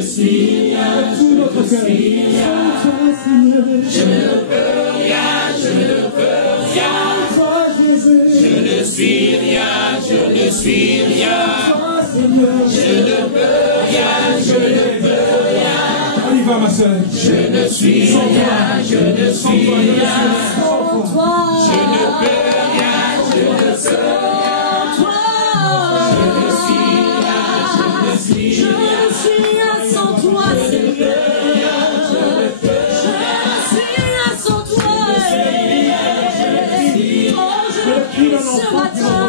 ne suis rien, je ne suis rien. Je ne peux rien, je ne peux rien. Je ne suis rien, je ne suis rien. Je ne peux rien, je ne peux rien. On y va, ma soeur. Je ne suis rien, je ne suis rien. Je ne peux rien, je ne peux rien. Je ne suis rien, je ne suis rien. Sans toi, Seigneur. Je ne peux rien. Je suis rien sans toi. Ce matin,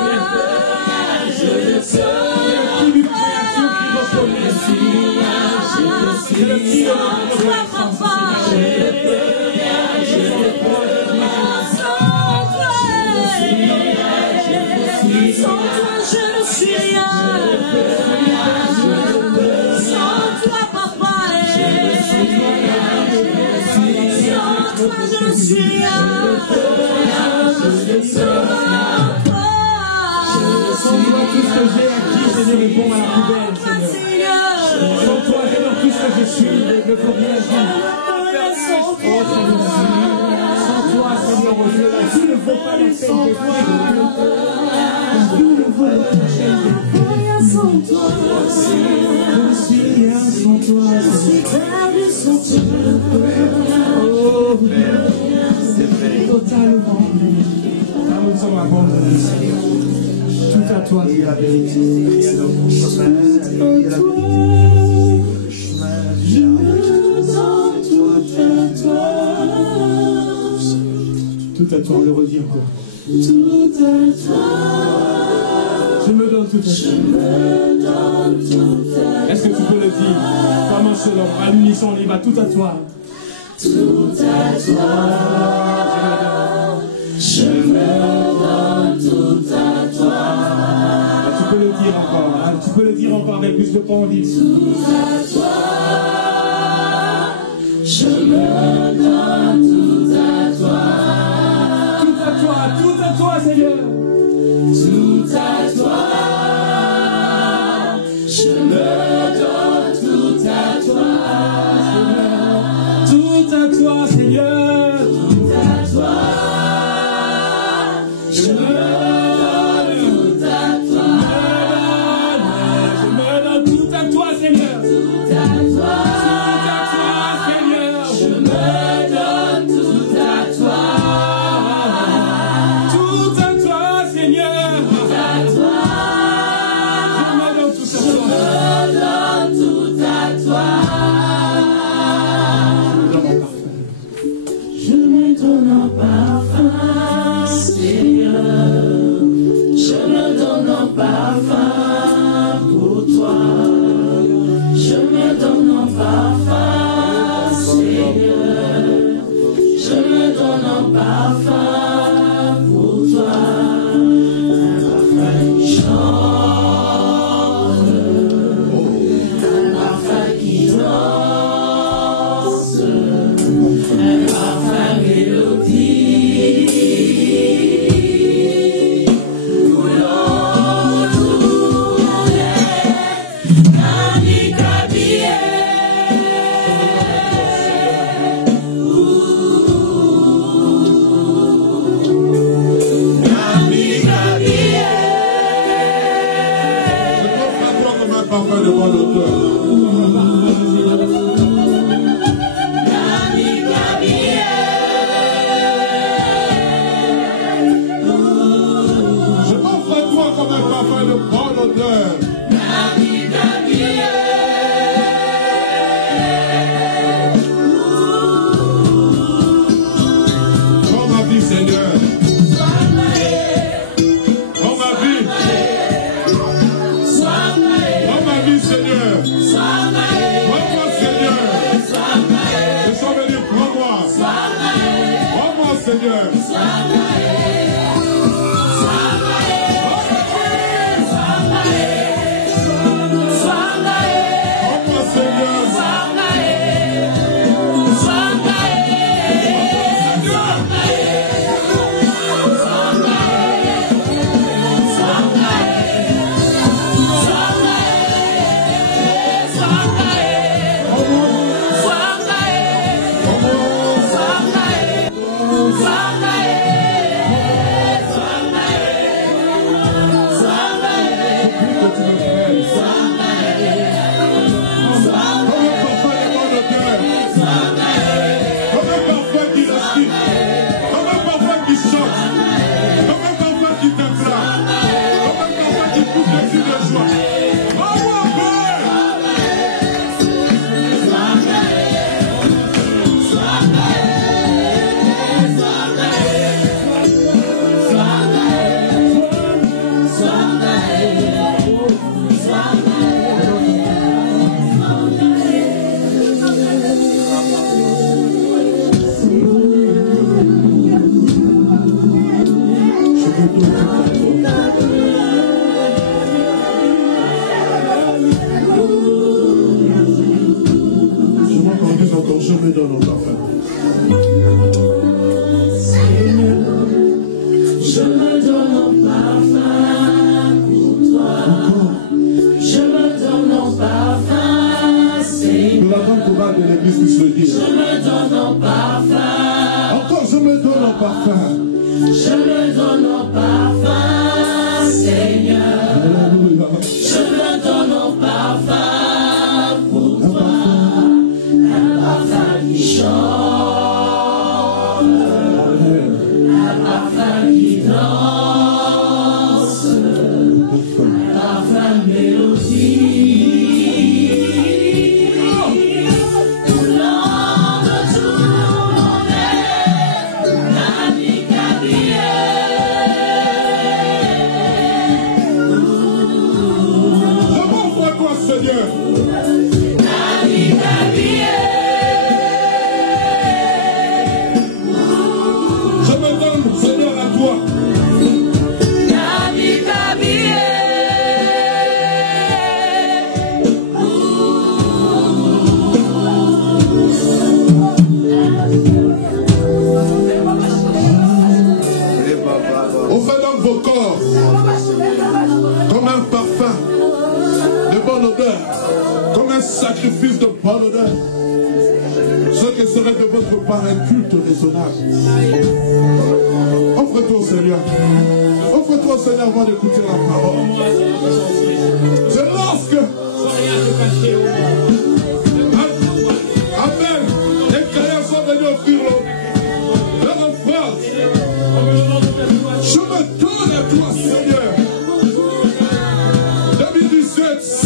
Je ne suis sans toi, papa. Sans toi, je ne suis rien. Sans toi, papa. Sans toi, je ne suis rien. Sans toi, tout ce que j'ai acquis, Seigneur, est bon à la poubelle, Seigneur. Sans toi, Seigneur, tout ce que je suis, ne faut rien dire. Oh, Seigneur, sans toi, Seigneur, au Dieu, tout ne vaut pas la peine de tout ne vaut pas la peine de Sans toi, je ne suis rien sans toi, perdu sans toi. oh, totalement. Là, nous sommes abandonnés, Seigneur. Tout à toi, Dieu, la vérité. Tout à toi, on le redit encore. Tout à toi. Je me donne tout à toi. Est-ce que tu peux le dire? Comme un seul homme, à l'unisson, on y va. Tout à toi. Tout à toi. Je me donne tout à toi. Ah, tu peux le dire encore. Hein? Tu peux le dire encore avec plus de conviction. Tout à toi. Je me donne tout à toi. Tout à toi, Seigneur. Tout à toi. Je me donne tout à toi. Tout à toi, Seigneur. Tout à toi. Je me donne tout à toi. Je me donne tout à toi, Seigneur. Tout à toi. Seigneur. Je me donne tout à toi. Tout à toi, Seigneur. Tout à toi. Je me donne tout à Je toi. me donne tout à toi. Je me donne en parfum, Seigneur. Je me donne en parfum pour toi. Je me l'entends le chorale de l'église puisse le dire. Je me donne en parfum. Encore, je me donne en parfum. Je me donne en parfum, Seigneur. Alléluia. Je me donne en parfum pour toi. Un parfum qui chante. Un parfum qui danse. Un parfum de mélodie. Sacrifice de bonne odeur. Ce que serait de votre part un culte raisonnable. Offre-toi au Seigneur. Offre-toi au Seigneur avant d'écouter la parole. C'est lorsque Amen. Les créants sont venus offrir leur offrande. Je me donne à toi, Seigneur. 2017.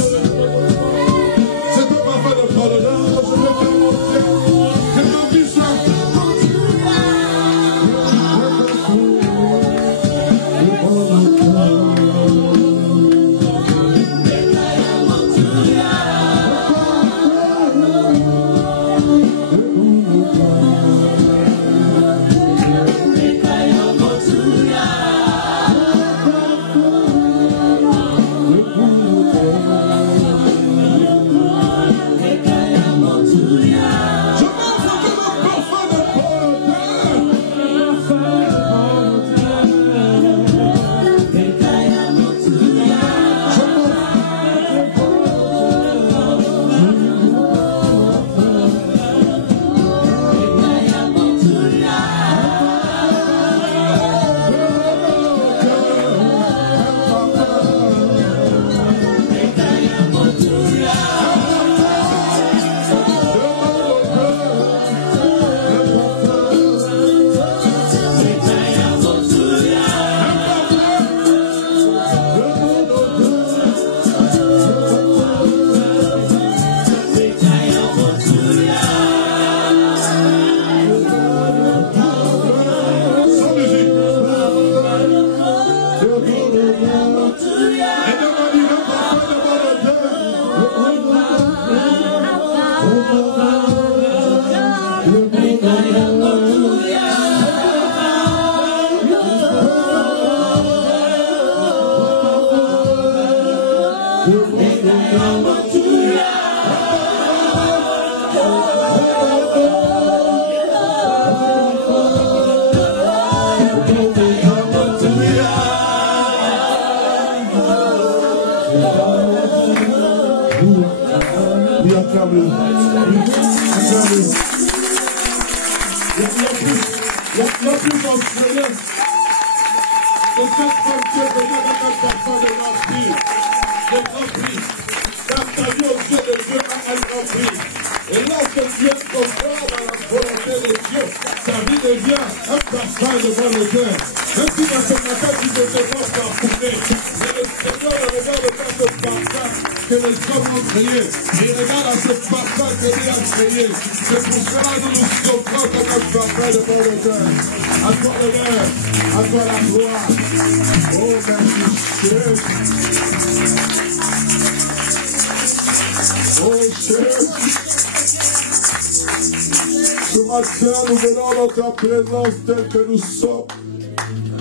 Nous venons dans ta présence telle que nous sommes,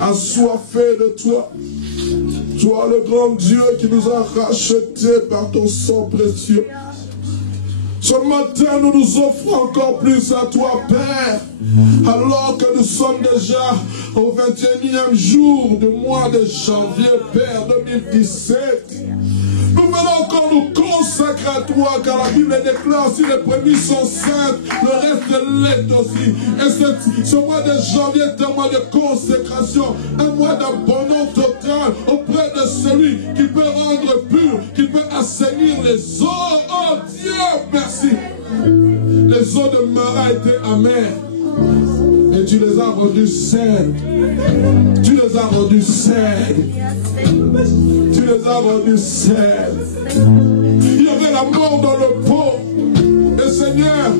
assoiffés de toi. Toi, le grand Dieu qui nous a rachetés par ton sang précieux. Ce matin, nous nous offrons encore plus à toi, Père, alors que nous sommes déjà au 21e jour du mois de janvier, Père, 2017. Nous venons encore nous consacrer à toi, car la Bible déclare si les premiers sont saints, le reste l'est aussi. Et ce mois de janvier est un mois de consécration, un mois d'abandon total auprès de celui qui peut rendre pur, qui peut assainir les eaux. Oh Dieu, merci. Les eaux de Mara étaient amères. Et tu les as rendues saines. Tu les as rendues saines. Tu les as rendues saines. Il y avait la mort dans le pot. Et Seigneur,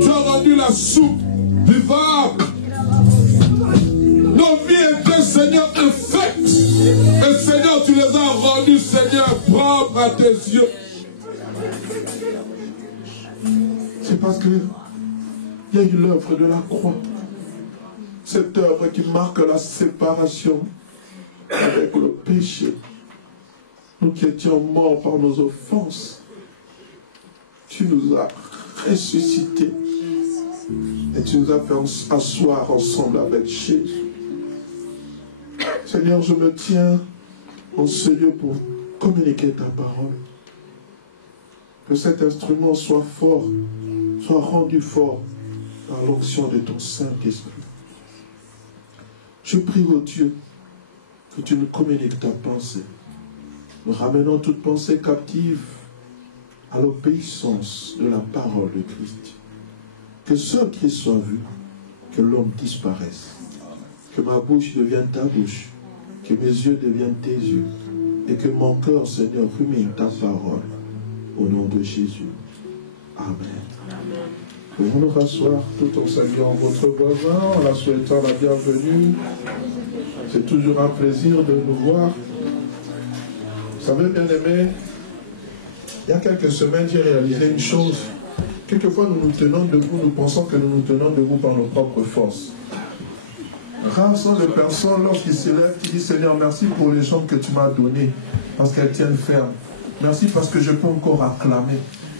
tu as rendu la soupe vivable. Nos vies étaient, Seigneur, infectes. Et Seigneur, tu les as rendues, Seigneur, propres à tes yeux. C'est parce que il y a eu l'œuvre de la croix. Cette œuvre qui marque la séparation avec le péché. Nous qui étions morts par nos offenses, tu nous as ressuscités et tu nous as fait asseoir ensemble avec Jésus. Seigneur, je me tiens en ce lieu pour communiquer ta parole. Que cet instrument soit fort, soit rendu fort par l'onction de ton Saint-Esprit. Je prie, ô Dieu, que tu nous communiques ta pensée. Nous ramenons toute pensée captive à l'obéissance de la parole de Christ. Que seul Christ soit vu, que l'homme disparaisse. Que ma bouche devienne ta bouche, que mes yeux deviennent tes yeux, et que mon cœur, Seigneur, rumine ta parole. Au nom de Jésus. Amen. Pouvons nous rasseoir tout en saluant votre voisin, en la souhaitant la bienvenue. C'est toujours un plaisir de nous voir. Vous savez, bien aimé, il y a quelques semaines, j'ai réalisé une chose. Quelquefois, nous nous tenons debout, nous pensons que nous nous tenons debout par nos propres forces. Rares sont les personnes, lorsqu'ils se lèvent, qui disent, Seigneur, merci pour les jambes que tu m'as données, parce qu'elles tiennent ferme. Merci parce que je peux encore acclamer.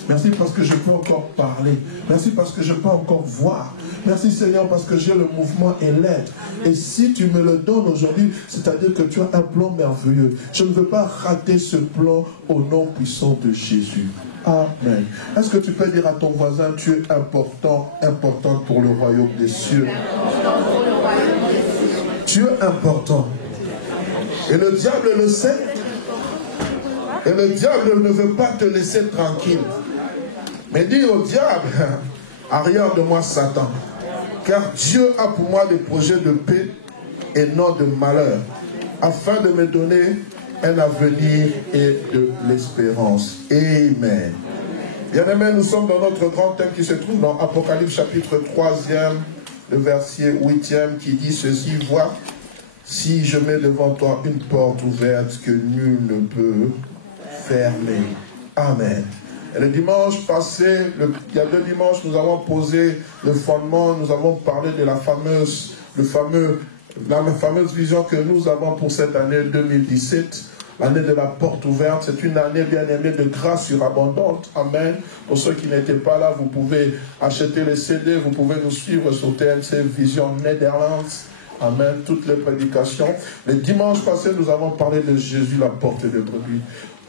Merci parce que je peux encore parler. Merci parce que je peux encore voir. Merci Seigneur parce que j'ai le mouvement et l'être. Et si tu me le donnes aujourd'hui, c'est-à-dire que tu as un plan merveilleux. Je ne veux pas rater ce plan au nom puissant de Jésus. Amen. Est-ce que tu peux dire à ton voisin, tu es important, importante pour le royaume des cieux. Tu es important. Et le diable le sait. Et le diable ne veut pas te laisser tranquille. Mais dis au diable, arrière de moi Satan, car Dieu a pour moi des projets de paix et non de malheur, afin de me donner un avenir et de l'espérance. Amen. Bien-aimés, nous sommes dans notre grand thème qui se trouve dans Apocalypse chapitre 3e, le verset 8e, qui dit ceci, vois, si je mets devant toi une porte ouverte que nul ne peut fermé. Amen. Et le dimanche passé, il y a 2 dimanches, nous avons posé le fondement, nous avons parlé de la fameuse vision que nous avons pour cette année 2017, l'année de la porte ouverte. C'est une année bien aimée de grâce surabondante. Amen. Pour ceux qui n'étaient pas là, vous pouvez acheter les CD, vous pouvez nous suivre sur TNC Vision Netherlands. Amen. Toutes les prédications. Le dimanche passé, nous avons parlé de Jésus, la porte de brebis.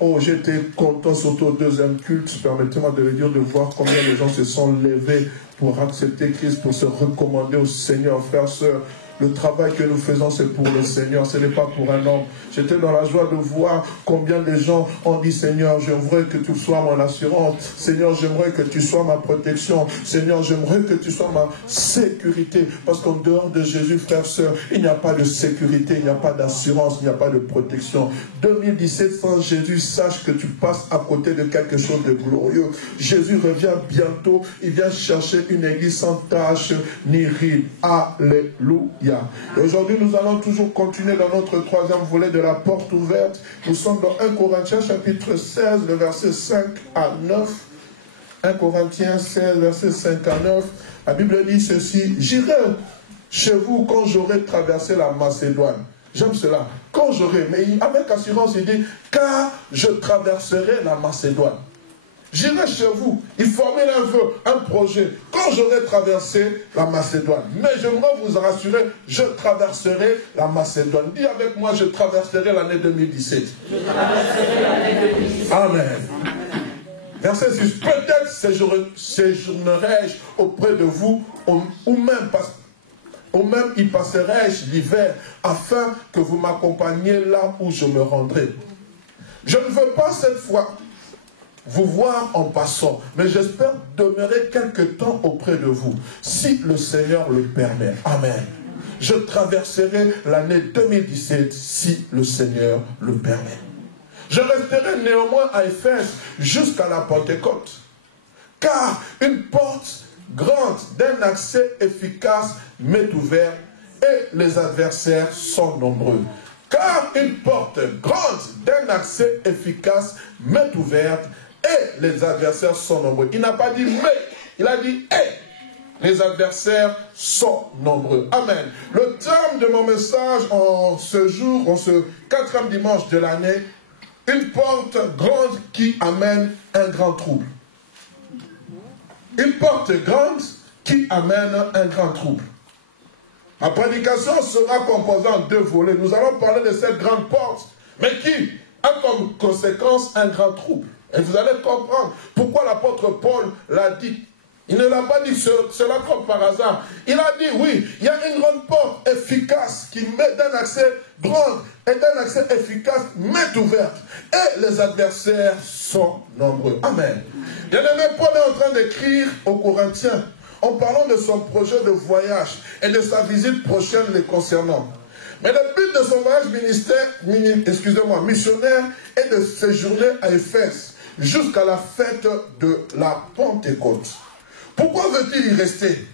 Oh, j'étais content, surtout au 2e culte, permettez-moi de le dire, de voir combien les gens se sont levés pour accepter Christ, pour se recommander au Seigneur, frères, sœurs. Le travail que nous faisons, c'est pour le Seigneur, ce n'est pas pour un homme. J'étais dans la joie de voir combien les gens ont dit, Seigneur, j'aimerais que tu sois mon assurance. Seigneur, j'aimerais que tu sois ma protection. Seigneur, j'aimerais que tu sois ma sécurité. Parce qu'en dehors de Jésus, frères, sœurs, il n'y a pas de sécurité, il n'y a pas d'assurance, il n'y a pas de protection. 2017, sans Jésus, sache que tu passes à côté de quelque chose de glorieux. Jésus revient bientôt. Il vient chercher une église sans tache ni ride. Alléluia. Et aujourd'hui, nous allons toujours continuer dans notre 3e volet de la porte ouverte. Nous sommes dans 1 Corinthiens chapitre 16, le verset 5 à 9. 1 Corinthiens 16, verset 5 à 9. La Bible dit ceci, j'irai chez vous quand j'aurai traversé la Macédoine. J'aime cela. Quand j'aurai, mais avec assurance, il dit, car je traverserai la Macédoine. J'irai chez vous, il formule un vœu, un projet, quand j'aurai traversé la Macédoine. Mais j'aimerais vous rassurer, je traverserai la Macédoine. Dis avec moi, je traverserai l'année 2017. Je traverserai l'année 2017. Amen. Verset 6. Peut-être séjournerai-je auprès de vous, ou même y passerai-je l'hiver, afin que vous m'accompagniez là où je me rendrai. Je ne veux pas cette fois vous voir en passant, mais j'espère demeurer quelque temps auprès de vous, si le Seigneur le permet. Amen. Je traverserai l'année 2017, si le Seigneur le permet. Je resterai néanmoins à Éphèse jusqu'à la Pentecôte, car une porte grande d'un accès efficace m'est ouverte et les adversaires sont nombreux. Car une porte grande d'un accès efficace m'est ouverte et les adversaires sont nombreux. Il n'a pas dit mais, il a dit et les adversaires sont nombreux. Amen. Le terme de mon message en ce jour, en ce 4e dimanche de l'année, une porte grande qui amène un grand trouble. Une porte grande qui amène un grand trouble. Ma prédication sera composée en 2 volets. Nous allons parler de cette grande porte, mais qui a comme conséquence un grand trouble. Et vous allez comprendre pourquoi l'apôtre Paul l'a dit. Il ne l'a pas dit cela comme par hasard. Il a dit, oui, il y a une grande porte efficace qui met d'un accès grand et d'un accès efficace m'est ouverte. Et les adversaires sont nombreux. Amen. Bien-aimé, Paul est en train d'écrire aux Corinthiens en parlant de son projet de voyage et de sa visite prochaine les concernant. Mais le but de son voyage missionnaire est de séjourner à Éphèse jusqu'à la fête de la Pentecôte. Pourquoi veut-il y rester?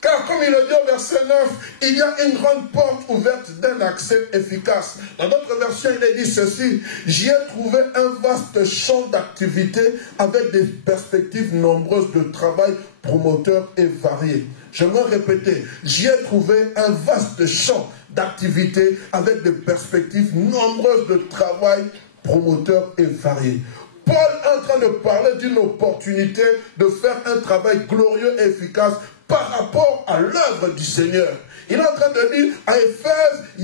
Car comme il le dit au verset 9, il y a une grande porte ouverte d'un accès efficace. Dans d'autres versions, il est dit ceci: j'y ai trouvé un vaste champ d'activité avec des perspectives nombreuses de travail promoteur et varié. J'aimerais répéter, j'y ai trouvé un vaste champ d'activité avec des perspectives nombreuses de travail promoteur et varié. Paul est en train de parler d'une opportunité de faire un travail glorieux et efficace par rapport à l'œuvre du Seigneur. Il est en train de dire, à Éphèse, je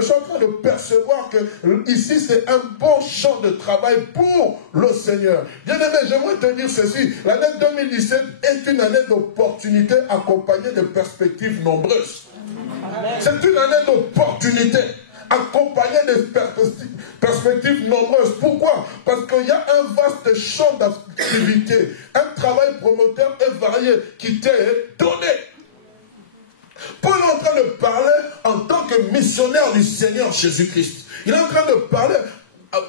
suis en train de percevoir que ici c'est un bon champ de travail pour le Seigneur. Bien-aimé, j'aimerais te dire ceci, l'année 2017 est une année d'opportunité accompagnée de perspectives nombreuses. C'est une année d'opportunité accompagné de perspectives nombreuses. Pourquoi? Parce qu'il y a un vaste champ d'activité, un travail promoteur et varié qui t'est donné. Paul est en train de parler en tant que missionnaire du Seigneur Jésus-Christ. Il est en train de parler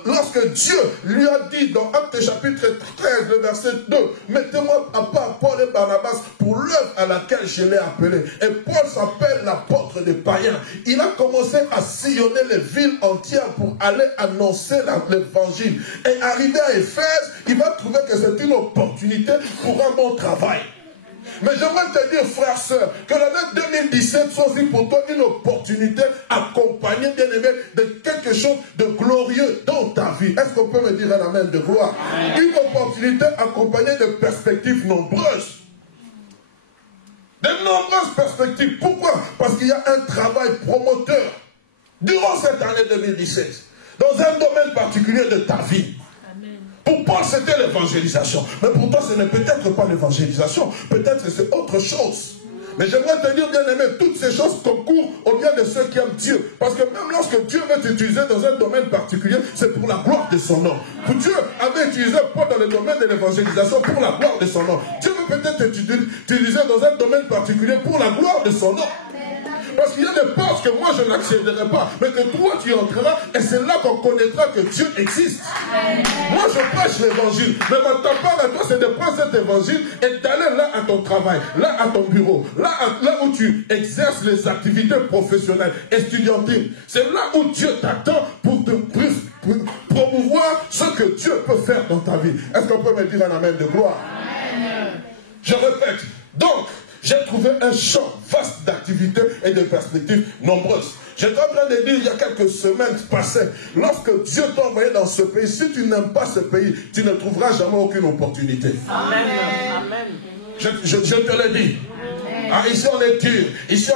lorsque Dieu lui a dit dans Actes chapitre 13, le verset 2, mettez-moi à part Paul et Barnabas pour l'œuvre à laquelle je l'ai appelé. Et Paul s'appelle l'apôtre des païens. Il a commencé à sillonner les villes entières pour aller annoncer l'évangile. Et arrivé à Éphèse, il va trouver que c'est une opportunité pour un bon travail. Mais j'aimerais te dire, frère, sœur, que l'année 2017 soit aussi pour toi une opportunité accompagnée, bien aimé, de quelque chose de glorieux dans ta vie. Est-ce qu'on peut me dire un amen de gloire? Une opportunité accompagnée de perspectives nombreuses. De nombreuses perspectives. Pourquoi? Parce qu'il y a un travail promoteur durant cette année 2017, dans un domaine particulier de ta vie. Pour Paul, c'était l'évangélisation. Mais pour toi, ce n'est peut-être pas l'évangélisation. Peut-être que c'est autre chose. Mais j'aimerais te dire, bien aimé, toutes ces choses concourent au bien de ceux qui aiment Dieu. Parce que même lorsque Dieu veut t'utiliser dans un domaine particulier, c'est pour la gloire de son nom. Pour Dieu avait utilisé Paul dans le domaine de l'évangélisation pour la gloire de son nom. Dieu veut peut-être t'utiliser dans un domaine particulier pour la gloire de son nom. Parce qu'il y a des portes que moi je n'accéderai pas, mais que toi tu entreras, et c'est là qu'on connaîtra que Dieu existe. Moi je prêche l'évangile, mais ta part à toi c'est de prendre cet évangile et d'aller là à ton travail, là à ton bureau, là où tu exerces les activités professionnelles, estudiantines. C'est là où Dieu t'attend pour te promouvoir ce que Dieu peut faire dans ta vie. Est-ce qu'on peut me dire un amen de gloire? Je répète, donc, j'ai trouvé un champ vaste d'activités et de perspectives nombreuses. J'étais en train de dire il y a quelques semaines passées, lorsque Dieu t'a envoyé dans ce pays, si tu n'aimes pas ce pays, tu ne trouveras jamais aucune opportunité. Amen. Je te l'ai dit. Ah, ici on est dur. Ici,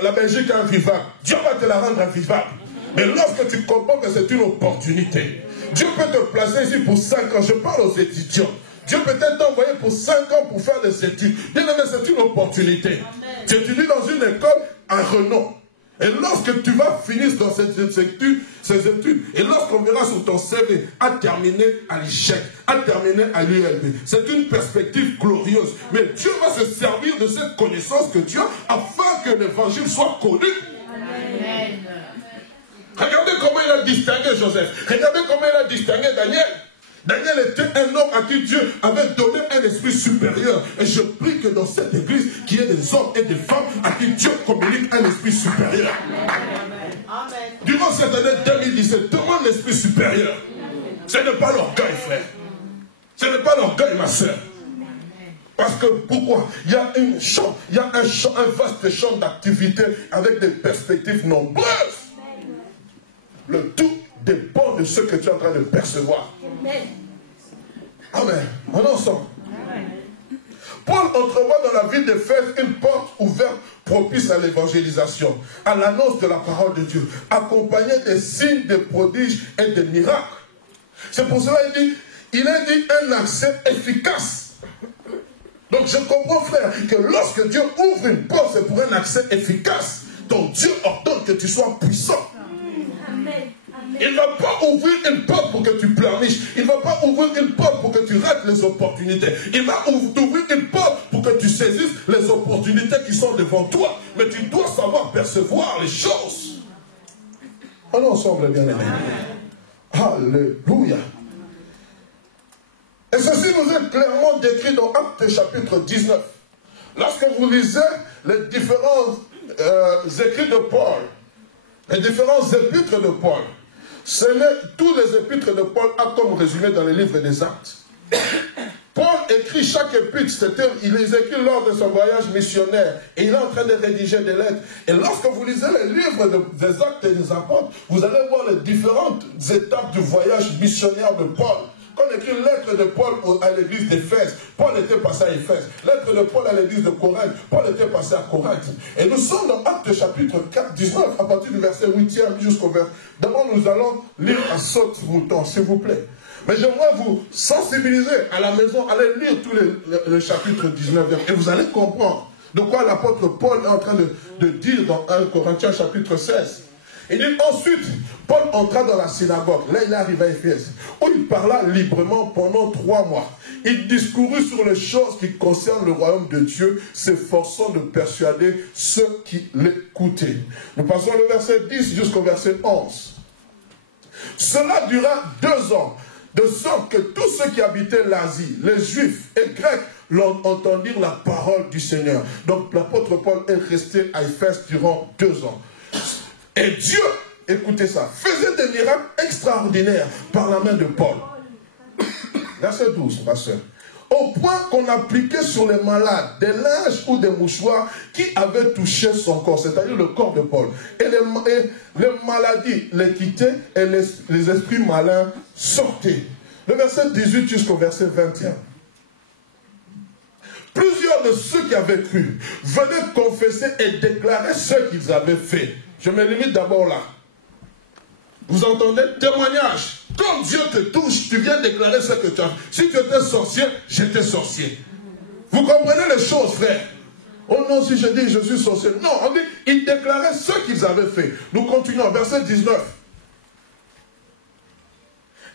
la Belgique est invivable. Dieu va te la rendre invivable. Mais lorsque tu comprends que c'est une opportunité, Dieu peut te placer ici pour 5 ans. Je parle aux étudiants. Dieu peut t'envoyer pour 5 ans pour faire des études. Bien aimé, c'est une opportunité. Tu étudies dans une école à renom. Et lorsque tu vas finir dans ces études, et lorsqu'on verra sur ton CV, à terminer à l'échec, à terminer à l'ULB, c'est une perspective glorieuse. Mais Dieu va se servir de cette connaissance que tu as afin que l'évangile soit connu. Amen. Regardez comment il a distingué Joseph. Regardez comment il a distingué Daniel. Daniel était un homme à qui Dieu avait donné un esprit supérieur. Et je prie que dans cette église, qu'il y ait des hommes et des femmes à qui Dieu communique un esprit supérieur. Amen. Durant cette année 2017, demande l'esprit supérieur. Ce n'est pas l'orgueil, frère. Ce n'est pas l'orgueil, ma soeur. Parce que, pourquoi? Il y a un vaste champ d'activité avec des perspectives nombreuses. Le tout dépend de ce que tu es en train de percevoir. Amen. On est ensemble. Paul entrevoit dans la ville d'Éphèse une porte ouverte propice à l'évangélisation, à l'annonce de la parole de Dieu, accompagnée des signes, des prodiges et des miracles. C'est pour cela qu'il a dit un accès efficace. Donc je comprends, frère, que lorsque Dieu ouvre une porte, c'est pour un accès efficace. Donc Dieu ordonne que tu sois puissant. Il ne va pas ouvrir une porte pour que tu pleurniches. Il ne va pas ouvrir une porte pour que tu rates les opportunités. Il va ouvrir une porte pour que tu saisisses les opportunités qui sont devant toi. Mais tu dois savoir percevoir les choses. On est ensemble, bien aimés. Alléluia. Et ceci nous est clairement décrit dans Actes chapitre 19. Lorsque vous lisez les différents écrits de Paul, les différents épîtres de Paul, tous les épîtres de Paul a comme résumé dans les livres des Actes. Paul écrit chaque épître, il les écrit lors de son voyage missionnaire, et il est en train de rédiger des lettres. Et lorsque vous lisez les livres des Actes et des Apôtres, vous allez voir les différentes étapes du voyage missionnaire de Paul. Quand on écrit lettre de Paul à l'église d'Éphèse, Paul était passé à Éphèse. Lettre de Paul à l'église de Corinthe, Paul était passé à Corinthe. Et nous sommes dans Actes chapitre 4, 19, à partir du verset 8e jusqu'au verset. D'abord, nous allons lire à saute-mouton, s'il vous plaît. Mais j'aimerais vous sensibiliser à la maison, allez lire tous les chapitres 19 et vous allez comprendre de quoi l'apôtre Paul est en train de dire dans 1 Corinthiens chapitre 16. Il dit ensuite, Paul entra dans la synagogue. Là, il est arrivé à Éphèse, où il parla librement pendant 3 mois. Il discourut sur les choses qui concernent le royaume de Dieu, s'efforçant de persuader ceux qui l'écoutaient. Nous passons le verset 10 jusqu'au verset 11. Cela dura 2 ans, de sorte que tous ceux qui habitaient l'Asie, les Juifs et Grecs, entendirent la parole du Seigneur. Donc l'apôtre Paul est resté à Éphèse durant 2 ans. Et Dieu, écoutez ça, faisait des miracles extraordinaires par la main de Paul. Verset 12, ma soeur. Au point qu'on appliquait sur les malades des linges ou des mouchoirs qui avaient touché son corps, c'est-à-dire le corps de Paul. Et les maladies les quittaient et les esprits malins sortaient. Le verset 18 jusqu'au verset 21. Plusieurs de ceux qui avaient cru venaient confesser et déclarer ce qu'ils avaient fait. Je me limite d'abord là. Vous entendez? Témoignage. Quand Dieu te touche, tu viens déclarer ce que tu as fait. Si tu étais sorcier, j'étais sorcier. Vous comprenez les choses, frère? Oh non, si je dis je suis sorcier. Non, on dit, ils déclaraient ce qu'ils avaient fait. Nous continuons, verset 19.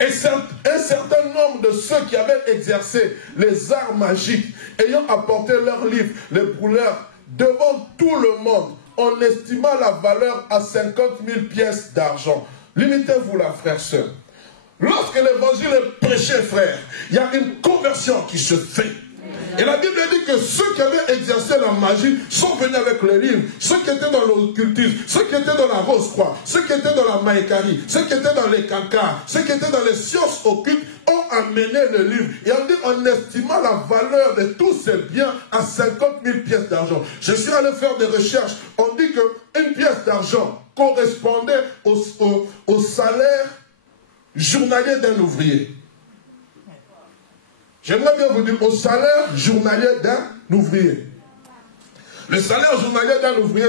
Et un certain nombre de ceux qui avaient exercé les arts magiques, ayant apporté leurs livres, les brûlèrent devant tout le monde, on estima la valeur à 50 000 pièces d'argent. Limitez-vous là, frère, sœur. Lorsque l'évangile est prêché, frère, il y a une conversion qui se fait. Et la Bible dit que ceux qui avaient exercé la magie sont venus avec les livres. Ceux qui étaient dans l'occultisme, ceux qui étaient dans la rose-croix, ceux qui étaient dans la maïkari, ceux qui étaient dans les cancars, ceux qui étaient dans les sciences occultes ont amené le livre. Et on dit, on estima la valeur de tous ces biens à 50 000 pièces d'argent. Je suis allé faire des recherches. On dit qu'une pièce d'argent correspondait au salaire journalier d'un ouvrier. J'aimerais bien vous dire au salaire journalier d'un ouvrier. Le salaire journalier d'un ouvrier,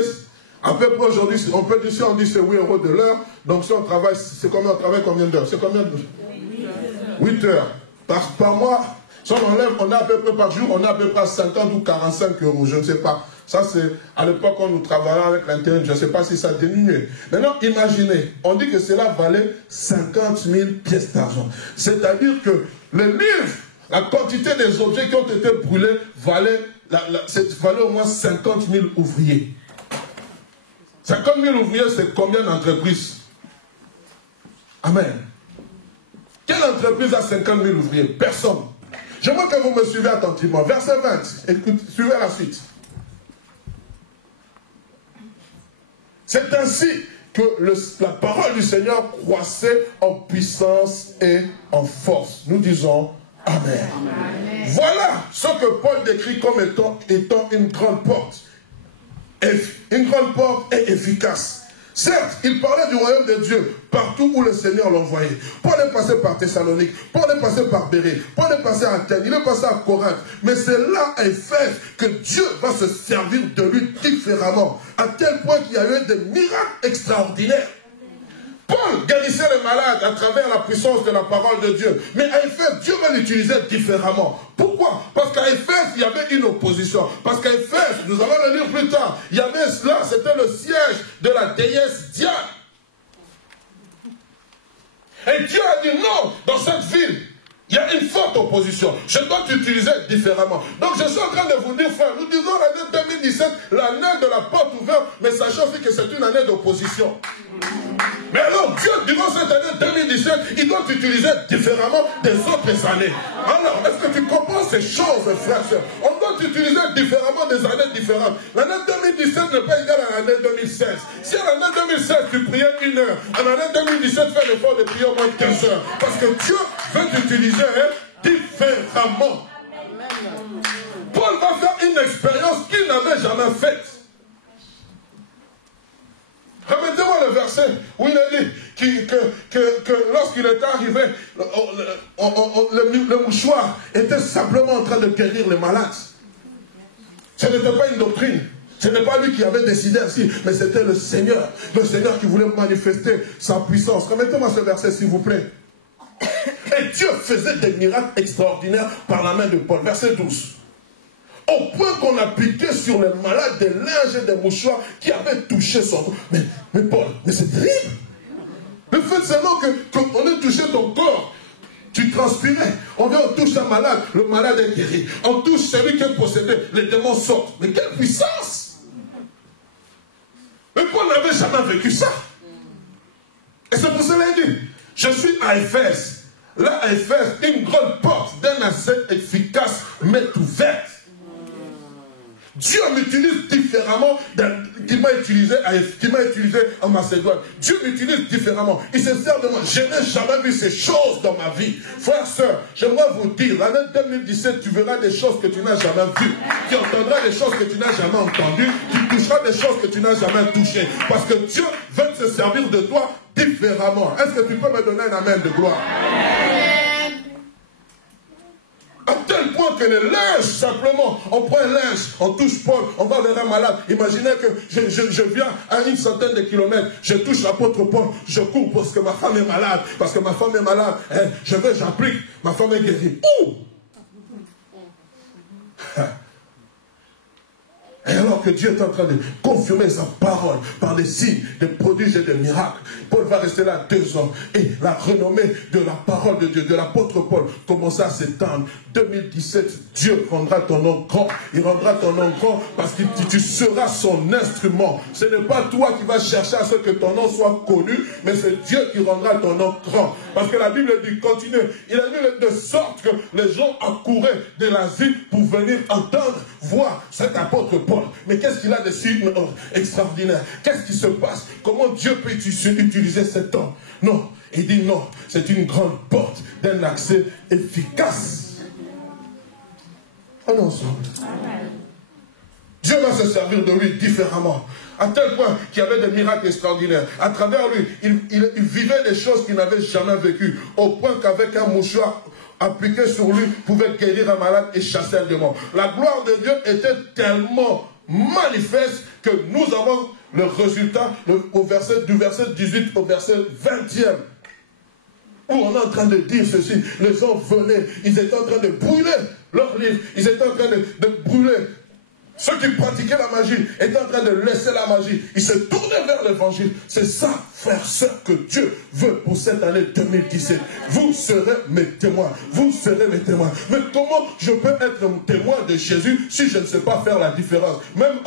à peu près aujourd'hui, on peut dire, si on dit c'est 8 € de l'heure, donc si on travaille, c'est combien, on travaille combien d'heures? C'est combien de... 8 heures. Par mois, si on enlève, on a à peu près par jour, on a à peu près 50 ou 45 euros, je ne sais pas. Ça, c'est à l'époque quand nous travaillions avec l'Internet, je ne sais pas si ça diminue. Maintenant, imaginez, on dit que cela valait 50 000 pièces d'argent. C'est-à-dire que le livre, la quantité des objets qui ont été brûlés valait au moins 50 000 ouvriers. 50 000 ouvriers, c'est combien d'entreprises? Amen. Quelle entreprise a 50 000 ouvriers? Personne. J'aimerais que vous me suivez attentivement. Verset 20. Écoute, suivez la suite. C'est ainsi que la parole du Seigneur croissait en puissance et en force. Nous disons Amen. Amen. Voilà ce que Paul décrit comme étant une grande porte. Une grande porte est efficace. Certes, il parlait du royaume de Dieu partout où le Seigneur l'envoyait. Paul est passé par Thessalonique, Paul est passé par Bérée, Paul est passé à Athènes, il est passé à Corinthe. Mais c'est là, à Éphèse, que Dieu va se servir de lui différemment. À tel point qu'il y a eu des miracles extraordinaires. Paul guérissait les malades à travers la puissance de la parole de Dieu. Mais à Éphèse, Dieu va l'utiliser différemment. Pourquoi? Parce qu'à Éphèse, il y avait une opposition. Parce qu'à Éphèse, nous allons le lire plus tard, il y avait cela, c'était le siège de la déesse Diane. Et Dieu a dit non, dans cette ville, il y a une forte opposition. Je dois t'utiliser différemment. Donc je suis en train de vous dire, frère, nous disons l'année 2017, l'année de la porte ouverte, mais sachant aussi que c'est une année d'opposition. Mais alors Dieu, durant cette année 2017, il doit t'utiliser différemment des autres années. Alors, est-ce que tu comprends ces choses, frère, sœur? On doit t'utiliser différemment des années différentes. L'année 2017 n'est pas égale à l'année 2016. Si à l'année 2016, tu priais 1 heure, à l'année 2017, fais l'effort de prier au moins 15 heures. Parce que Dieu veut t'utiliser différemment. Paul va faire une expérience qu'il n'avait jamais faite. Remettez-moi le verset où il a dit que lorsqu'il est arrivé, le mouchoir était simplement en train de guérir les malades. Ce n'était pas une doctrine. Ce n'est pas lui qui avait décidé ainsi, mais c'était le Seigneur qui voulait manifester sa puissance. Remettez-moi ce verset, s'il vous plaît. Et Dieu faisait des miracles extraordinaires par la main de Paul. Verset 12. Au point qu'on a piqué sur les malades des linges et des mouchoirs qui avaient touché son corps. Mais Paul, mais c'est terrible. Le fait seulement qu'on ait touché ton corps, tu transpirais. On vient, on touche un malade, le malade est guéri. On touche celui qui est possédé, les démons sortent. Mais quelle puissance! Mais Paul n'avait jamais vécu ça. Et c'est pour cela qu'il dit, je suis à Éphèse. Là, à Éphèse, une grande porte d'un accès efficace m'est ouverte. Dieu m'utilise différemment qu'il m'a utilisé en Macédoine. Dieu m'utilise différemment. Il se sert de moi. Je n'ai jamais vu ces choses dans ma vie. Frères, sœurs, j'aimerais vous dire, l'année 2017, tu verras des choses que tu n'as jamais vues. Tu entendras des choses que tu n'as jamais entendues. Tu toucheras des choses que tu n'as jamais touchées. Parce que Dieu veut se servir de toi différemment. Est-ce que tu peux me donner un amen de gloire? À tel point que le linge, simplement, on prend un linge, on touche Paul, on va vers un malade. Imaginez que je viens à une centaine de kilomètres, je touche l'apôtre Paul, je cours parce que ma femme est malade, hein, j'applique, ma femme est guérie. Ouh! Et alors que Dieu est en train de confirmer sa parole par des signes, des prodiges et des miracles, Paul va rester là 2 ans. Et la renommée de la parole de Dieu, de l'apôtre Paul, commence à s'étendre. 2017, Dieu rendra ton nom grand. Il rendra ton nom grand parce que tu seras son instrument. Ce n'est pas toi qui vas chercher à ce que ton nom soit connu, mais c'est Dieu qui rendra ton nom grand. Parce que la Bible dit, continue. Il a dit de sorte que les gens accouraient de l'Asie pour venir entendre, voir cet apôtre Paul. Mais qu'est-ce qu'il a de si extraordinaire? Qu'est-ce qui se passe? Comment Dieu peut utiliser cet homme? Non, il dit non, c'est une grande porte d'un accès efficace. On est ensemble. Dieu va se servir de lui différemment. À tel point qu'il y avait des miracles extraordinaires. À travers lui, il vivait des choses qu'il n'avait jamais vécues. Au point qu'avec un mouchoir appliqué sur lui, pouvait guérir un malade et chasser un démon. La gloire de Dieu était tellement manifeste que nous avons le résultat du verset 18 au verset 20e. où on est en train de dire ceci. Les gens venaient, ils étaient en train de brûler leurs livres, ils étaient en train de brûler. Ceux qui pratiquaient la magie étaient en train de laisser la magie. Ils se tournaient vers l'évangile. C'est ça, frères, sœurs, que Dieu veut pour cette année 2017. Vous serez mes témoins. Vous serez mes témoins. Mais comment je peux être témoin de Jésus si je ne sais pas faire la différence? Même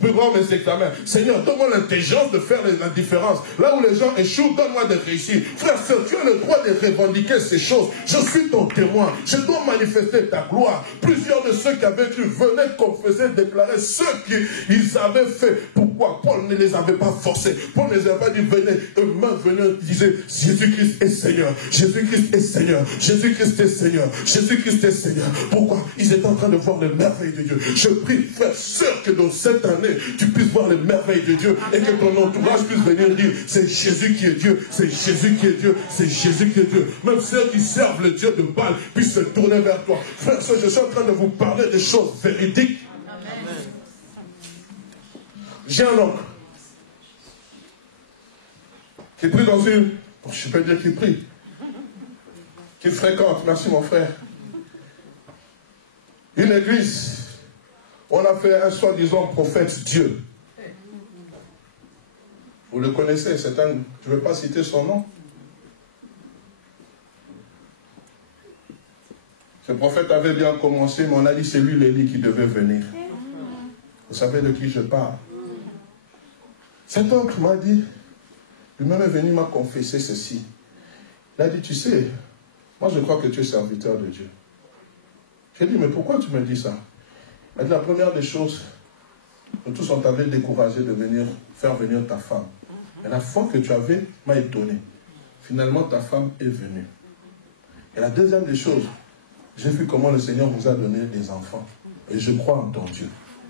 durant mes examens. Seigneur, donne-moi l'intelligence de faire la différence. Là où les gens échouent, donne-moi de réussir. Frère, sœur, tu as le droit de revendiquer ces choses. Je suis ton témoin. Je dois manifester ta gloire. Plusieurs de ceux qui avaient cru venaient confesser, déclarer ce qu'ils avaient fait. Pourquoi Paul ne les avait pas forcés? Paul ne les avait pas dit venez. Eux-mêmes venaient et disaient Jésus-Christ est Seigneur. Jésus-Christ est Seigneur. Jésus-Christ est Seigneur. Jésus-Christ est Seigneur. Pourquoi? Ils étaient en train de voir les merveilles de Dieu. Je prie, frère, sœur, que dans cette année, tu puisses voir les merveilles de Dieu et que ton entourage puisse venir dire c'est Jésus qui est Dieu, c'est Jésus qui est Dieu, c'est Jésus qui est Dieu. Même ceux qui servent le Dieu de Baal puissent se tourner vers toi. Frère, sœur, je suis en train de vous parler des choses véridiques. J'ai un oncle qui prie dans une... je peux dire qu'il prie. Qui fréquente, merci mon frère, une église. On a fait un soi-disant prophète Dieu. Vous le connaissez, c'est un... Je ne vais pas citer son nom. Ce prophète avait bien commencé, mais on a dit c'est lui l'Élie qui devait venir. Vous savez de qui je parle? Cet oncle m'a dit, lui-même est venu, m'a confessé ceci. Il a dit, tu sais, moi je crois que tu es serviteur de Dieu. J'ai dit, mais pourquoi tu me dis ça? Il m'a dit, la première des choses, nous tous on t'avait découragé de venir faire venir ta femme. Et la foi que tu avais m'a étonné. Finalement, ta femme est venue. Et la deuxième des choses, j'ai vu comment le Seigneur vous a donné des enfants. Et je crois en ton Dieu.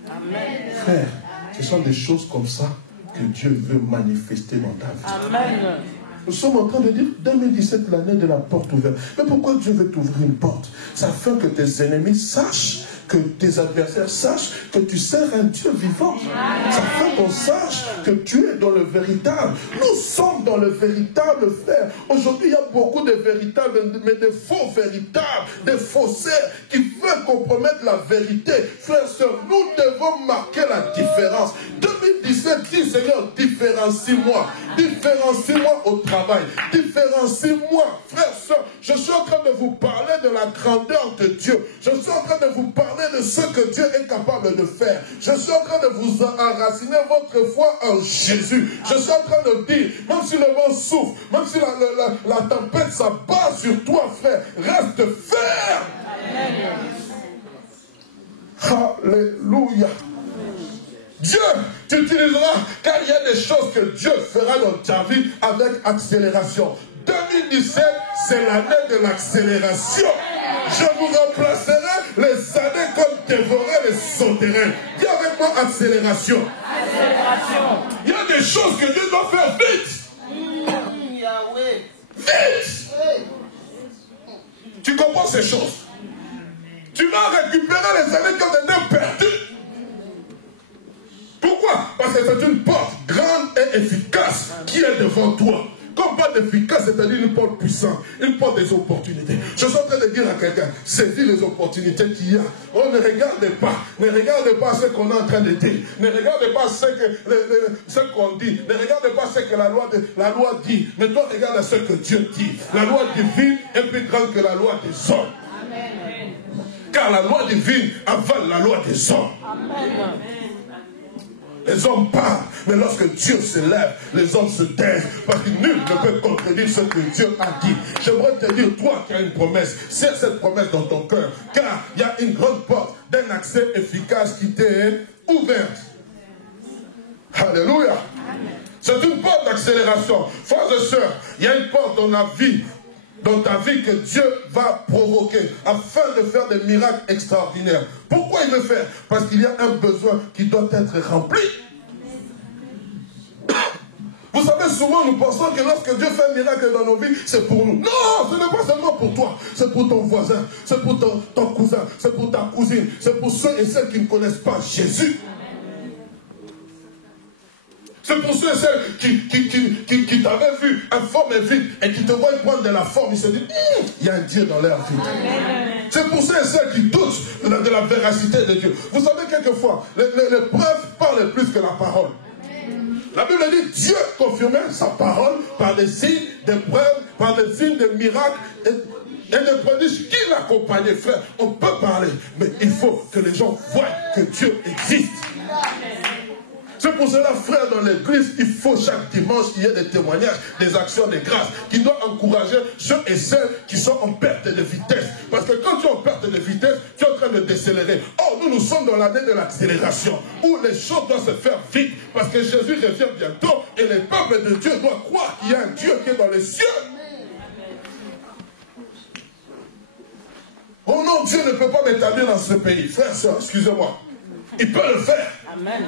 Amen. Frère, ce sont des choses comme ça que Dieu veut manifester dans ta vie. Amen. Nous sommes en train de dire 2017, l'année de la porte ouverte. Mais pourquoi Dieu veut t'ouvrir une porte? C'est afin que tes ennemis sachent, que tes adversaires sachent que tu sers un Dieu vivant. C'est afin qu'on sache que tu es dans le véritable. Nous sommes dans le véritable, frère. Aujourd'hui, il y a beaucoup de véritables, mais de faux véritables, des faussaires qui veulent compromettre la vérité. Frères, sœurs, nous devons marquer la différence. 2017, dis Seigneur, différencie-moi. Différencie-moi au travail. Différencie-moi, frères, sœurs. Je suis en train de vous parler de la grandeur de Dieu. Je suis en train de vous parler de ce que Dieu est capable de faire. Je suis en train de vous enraciner votre foi en Jésus. Je suis en train de dire, même si le vent souffle, même si la tempête s'abat sur toi, frère, reste ferme. Alléluia. Dieu t'utilisera car il y a des choses que Dieu fera dans ta vie avec accélération. 2017, c'est l'année de l'accélération. Je vous remplacerai les années comme dévorer les souterrains. Dis avec moi accélération. Accélération. Il y a des choses que Dieu doit faire vite. Vite. Tu comprends ces choses? Tu vas récupérer les années qui ont été perdues. Pourquoi? Parce que c'est une porte grande et efficace qui est devant toi. Comme porte efficace, c'est-à-dire une porte puissante, une porte des opportunités. Je suis en train de dire à quelqu'un, saisis les opportunités qu'il y a. On ne regarde pas ce qu'on est en train de dire. Ne regarde pas ce qu'on dit. Ne regarde pas ce que la loi dit. Mais toi, regarde ce que Dieu dit. La loi divine est plus grande que la loi des hommes. Amen. Car la loi divine avale la loi des hommes. Amen. Les hommes parlent, mais lorsque Dieu se lève, les hommes se taisent, parce que nul ne peut contredire ce que Dieu a dit. J'aimerais te dire, toi qui as une promesse, serre cette promesse dans ton cœur, car il y a une grande porte d'un accès efficace qui t'est ouverte. Alléluia. C'est une porte d'accélération. Frères et sœurs, il y a une porte dans ta vie que Dieu va provoquer afin de faire des miracles extraordinaires. Pourquoi il veut faire? Parce qu'il y a un besoin qui doit être rempli. Vous savez, souvent nous pensons que lorsque Dieu fait un miracle dans nos vies, c'est pour nous. Non, ce n'est pas seulement pour toi. C'est pour ton voisin, c'est pour ton cousin, c'est pour ta cousine, c'est pour ceux et celles qui ne connaissent pas Jésus. C'est pour ceux et celles qui t'avaient vu informe et vide et qui te voient prendre de la forme, ils se disent, il y a un Dieu dans leur vie. C'est pour ceux et celles qui doutent de la véracité de Dieu. Vous savez, quelquefois, les preuves parlent plus que la parole. La Bible dit, Dieu confirmait sa parole par des signes, des preuves, par des signes, des miracles et des prodiges qui l'accompagnaient, frère. On peut parler, mais il faut que les gens voient que Dieu existe. C'est pour cela, frère, dans l'église, il faut chaque dimanche qu'il y ait des témoignages, des actions de grâce, qui doivent encourager ceux et celles qui sont en perte de vitesse. Parce que quand tu es en perte de vitesse, tu es en train de décélérer. Or, nous sommes dans l'année de l'accélération, où les choses doivent se faire vite, parce que Jésus revient bientôt, et les peuples de Dieu doivent croire qu'il y a un Dieu qui est dans les cieux. Oh non, Dieu ne peut pas m'établir dans ce pays. Frère, soeur, excusez-moi. Il peut le faire. Amen.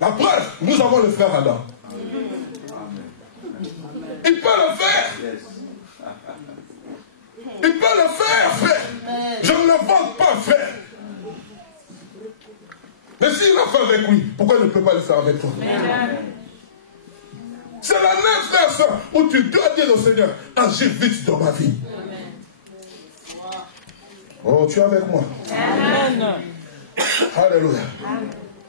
La preuve, nous avons le frère Adam. Il peut le faire. Il peut le faire, frère. Je ne le vante pas, frère. Mais s'il l'a fait avec lui, pourquoi il ne peut pas le faire avec toi? C'est la même, frère, soeur, où tu dois dire au Seigneur, agis vite dans ma vie. Oh, tu es avec moi. Amen. Alléluia.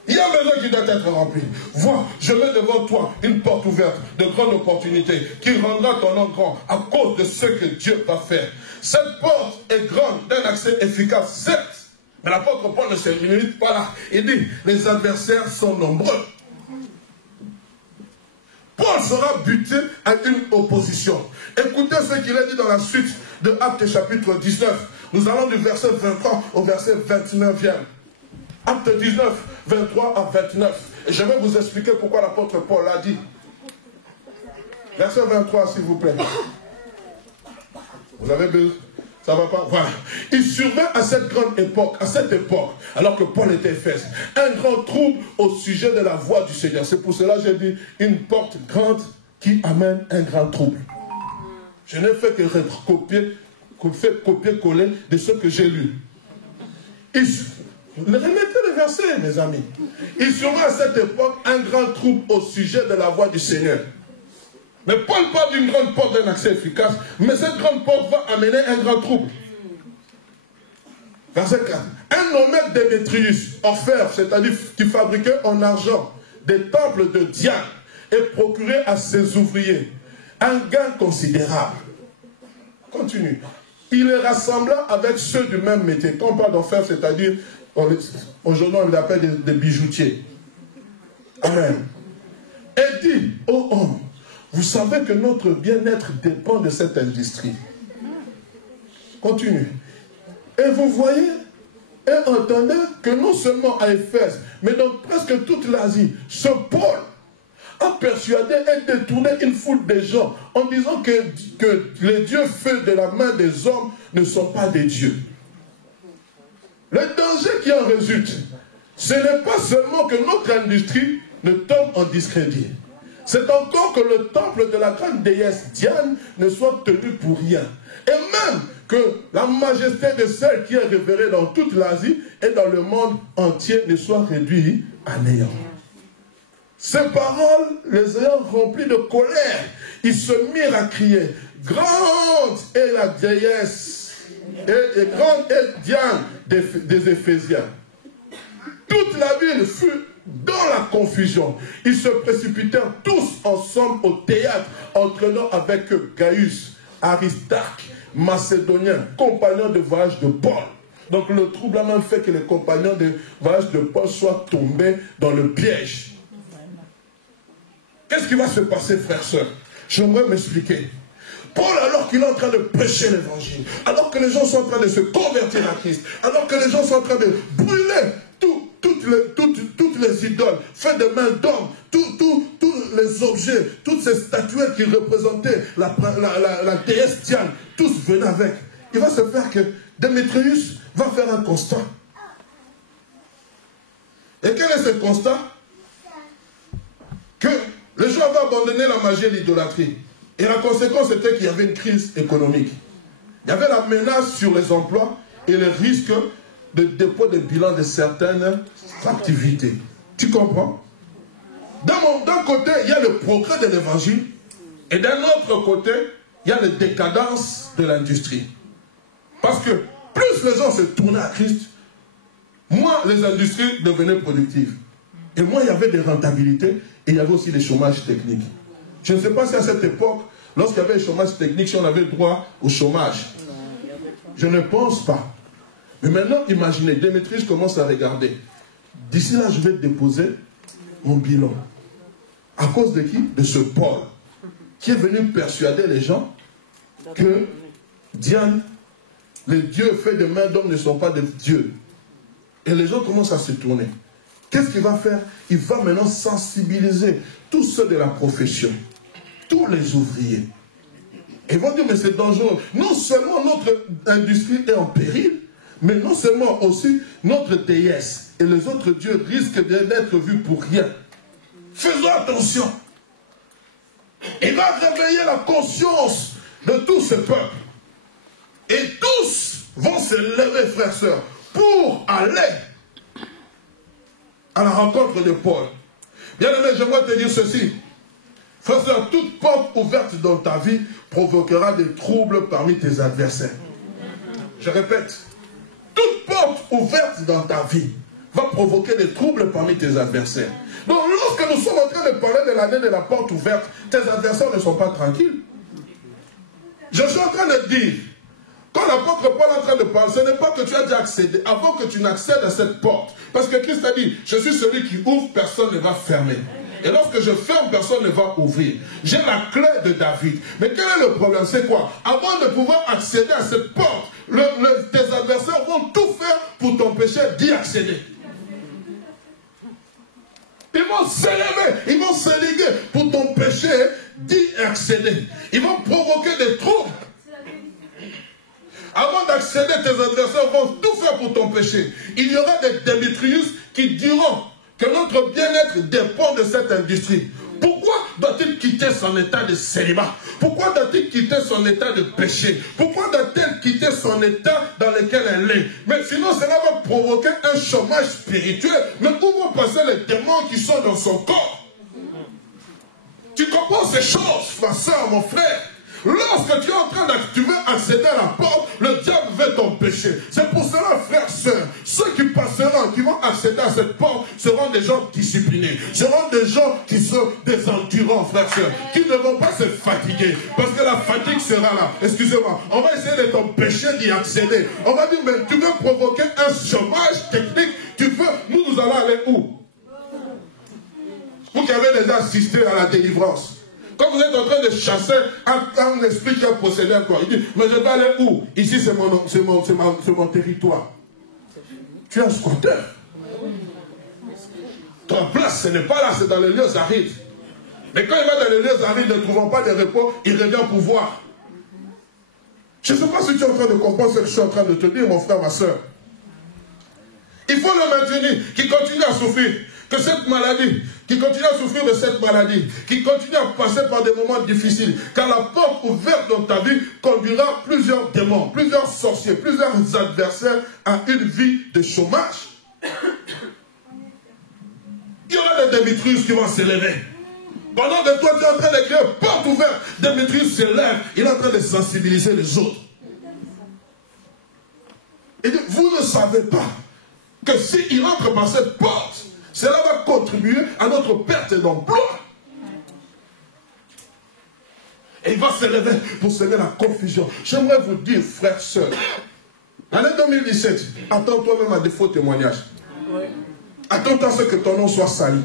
Il y a besoin qui doit être rempli. Vois, je mets devant toi une porte ouverte de grande opportunité qui rendra ton nom grand à cause de ce que Dieu va faire. Cette porte est grande, d'un accès efficace, certes. Mais l'apôtre Paul ne se limite pas là. Il dit, les adversaires sont nombreux. Paul sera buté à une opposition. Écoutez ce qu'il a dit dans la suite de Actes chapitre 19. Nous allons du verset 23 au verset 29e. Acte 19, 23 à 29. Et je vais vous expliquer pourquoi l'apôtre Paul l'a dit. Verset 23, s'il vous plaît. Vous avez vu? Ça va pas? Voilà. Il survint à cette grande époque, alors que Paul était Éphèse, un grand trouble au sujet de la voix du Seigneur. C'est pour cela que j'ai dit une porte grande qui amène un grand trouble. Je n'ai fait que copier-coller de ce que j'ai lu. Remettez le verset, mes amis. Il survint à cette époque un grand trouble au sujet de la voix du Seigneur. Mais Paul parle d'une grande porte d'un accès efficace, mais cette grande porte va amener un grand trouble. Verset 4. Un nommé Démétrius, orfèvre, c'est-à-dire qui fabriquait en argent des temples de Diane et procurait à ses ouvriers un gain considérable. Continue. Il les rassembla avec ceux du même métier. Quand on parle d'orfèvre, c'est-à-dire, aujourd'hui on les appelle des bijoutiers. Amen. Et dit, ô homme, vous savez que notre bien-être dépend de cette industrie. Continue. Et vous voyez et entendez que non seulement à Éphèse, mais dans presque toute l'Asie, ce Paul a persuadé et détourné une foule de gens en disant que les dieux faits de la main des hommes ne sont pas des dieux. Le danger qui en résulte, ce n'est pas seulement que notre industrie ne tombe en discrédit. C'est encore que le temple de la grande déesse Diane ne soit tenu pour rien. Et même que la majesté de celle qui est révérée dans toute l'Asie et dans le monde entier ne soit réduite à néant. Ces paroles, les ayant remplies de colère, ils se mirent à crier, grande est la déesse, et grande est Diane des Éphésiens. Toute la ville fut dans la confusion. Ils se précipitèrent tous ensemble au théâtre, entraînant avec eux Gaius, Aristarque, Macédonien, compagnons de voyage de Paul. Donc le trouble a même fait que les compagnons de voyage de Paul soient tombés dans le piège. Qu'est-ce qui va se passer, frères, sœurs? J'aimerais m'expliquer. Paul, alors qu'il est en train de prêcher l'évangile, alors que les gens sont en train de se convertir à Christ, alors que les gens sont en train de brûler toutes les idoles faites de main d'homme, tous les objets, toutes ces statuettes qui représentaient la déesse Diane, tous venaient avec. Il va se faire que Démétrius va faire un constat. Et quel est ce constat? Que les gens avaient abandonné la magie et l'idolâtrie. Et la conséquence était qu'il y avait une crise économique. Il y avait la menace sur les emplois et le risque de dépôt de bilan de certaines activités. Tu comprends? D'un côté, il y a le progrès de l'évangile, et d'un autre côté, il y a la décadence de l'industrie. Parce que plus les gens se tournaient à Christ, moins les industries devenaient productives. Et moins il y avait des rentabilités, et il y avait aussi des chômages techniques. Je ne sais pas si à cette époque, lorsqu'il y avait le chômage technique, si on avait droit au chômage. Je ne pense pas. Mais maintenant, imaginez, Démétrius commence à regarder. D'ici là, je vais déposer mon bilan. À cause de qui? De ce Paul, qui est venu persuader les gens que Diane, les dieux faits de main d'homme ne sont pas des dieux. Et les gens commencent à se tourner. Qu'est-ce qu'il va faire? Il va maintenant sensibiliser tous ceux de la profession, tous les ouvriers. Et ils vont dire, mais c'est dangereux. Non seulement notre industrie est en péril, mais non seulement aussi notre déesse et les autres dieux risquent d'être vus pour rien. Faisons attention. Il va réveiller la conscience de tout ce peuple. Et tous vont se lever, frères et sœurs, pour aller à la rencontre de Paul. Bien aimé, j'aimerais te dire ceci. Frère et sœur, toute porte ouverte dans ta vie provoquera des troubles parmi tes adversaires. Je répète, toute porte ouverte dans ta vie va provoquer des troubles parmi tes adversaires. Donc lorsque nous sommes en train de parler de l'année de la porte ouverte, tes adversaires ne sont pas tranquilles. Je suis en train de dire, quand l'apôtre Paul est en train de parler, ce n'est pas que tu as déjà accédé, avant que tu n'accèdes à cette porte. Parce que Christ a dit, je suis celui qui ouvre, personne ne va fermer. Et lorsque je ferme, personne ne va ouvrir. J'ai la clé de David. Mais quel est le problème? C'est quoi? Avant de pouvoir accéder à cette porte, tes adversaires vont tout faire pour t'empêcher d'y accéder. Ils vont s'élever, ils vont se liguer pour t'empêcher d'y accéder. Ils vont provoquer des troubles. Avant d'accéder, tes adversaires vont tout faire pour t'empêcher. Il y aura des Démétrius qui diront que notre bien-être dépend de cette industrie. Pourquoi doit-il quitter son état de célibat? Pourquoi doit-il quitter son état de péché? Pourquoi doit-elle quitter son état dans lequel elle est? Mais sinon, cela va provoquer un chômage spirituel. Mais où vont passer les démons qui sont dans son corps? Tu comprends ces choses, ma soeur, mon frère? Lorsque tu es en train d'accéder à la porte, le diable veut t'empêcher. C'est pour cela, frères, sœurs, ceux qui passeront, qui vont accéder à cette porte, seront des gens disciplinés, seront des gens qui sont des endurants, frères, sœurs, qui ne vont pas se fatiguer, parce que la fatigue sera là. Excusez-moi, on va essayer de t'empêcher d'y accéder. On va dire, mais tu veux provoquer un chômage technique, nous allons aller où? Vous qui avez déjà assisté à la délivrance. Quand vous êtes en train de chasser un esprit qui a possédé un corps, il dit, mais je vais aller où? Ici, c'est mon territoire. Tu es un squatteur. Ton place, ce n'est pas là, c'est dans les lieux arides. Mais quand il va dans les lieux arides, ne trouvant pas de repos, il revient pour voir. Je ne sais pas si tu es en train de comprendre ce que je suis en train de te dire, mon frère, ma soeur. Il faut le maintenir, qu'il continue à souffrir. Que cette maladie, qui continue à souffrir de cette maladie, qui continue à passer par des moments difficiles, car la porte ouverte dans ta vie conduira plusieurs démons, plusieurs sorciers, plusieurs adversaires à une vie de chômage. Il y aura des Démétrius qui vont s'élever. Pendant que toi tu es en train d'écrire porte ouverte, Démétrius se lève, il est en train de sensibiliser les autres. Et vous ne savez pas que s'il entre par cette porte, cela va contribuer à notre perte d'emploi. Et il va se lever pour semer la confusion. J'aimerais vous dire, frères, sœurs, l'année 2017, attends-toi même à des faux témoignages. Attends-toi à ce que ton nom soit sali.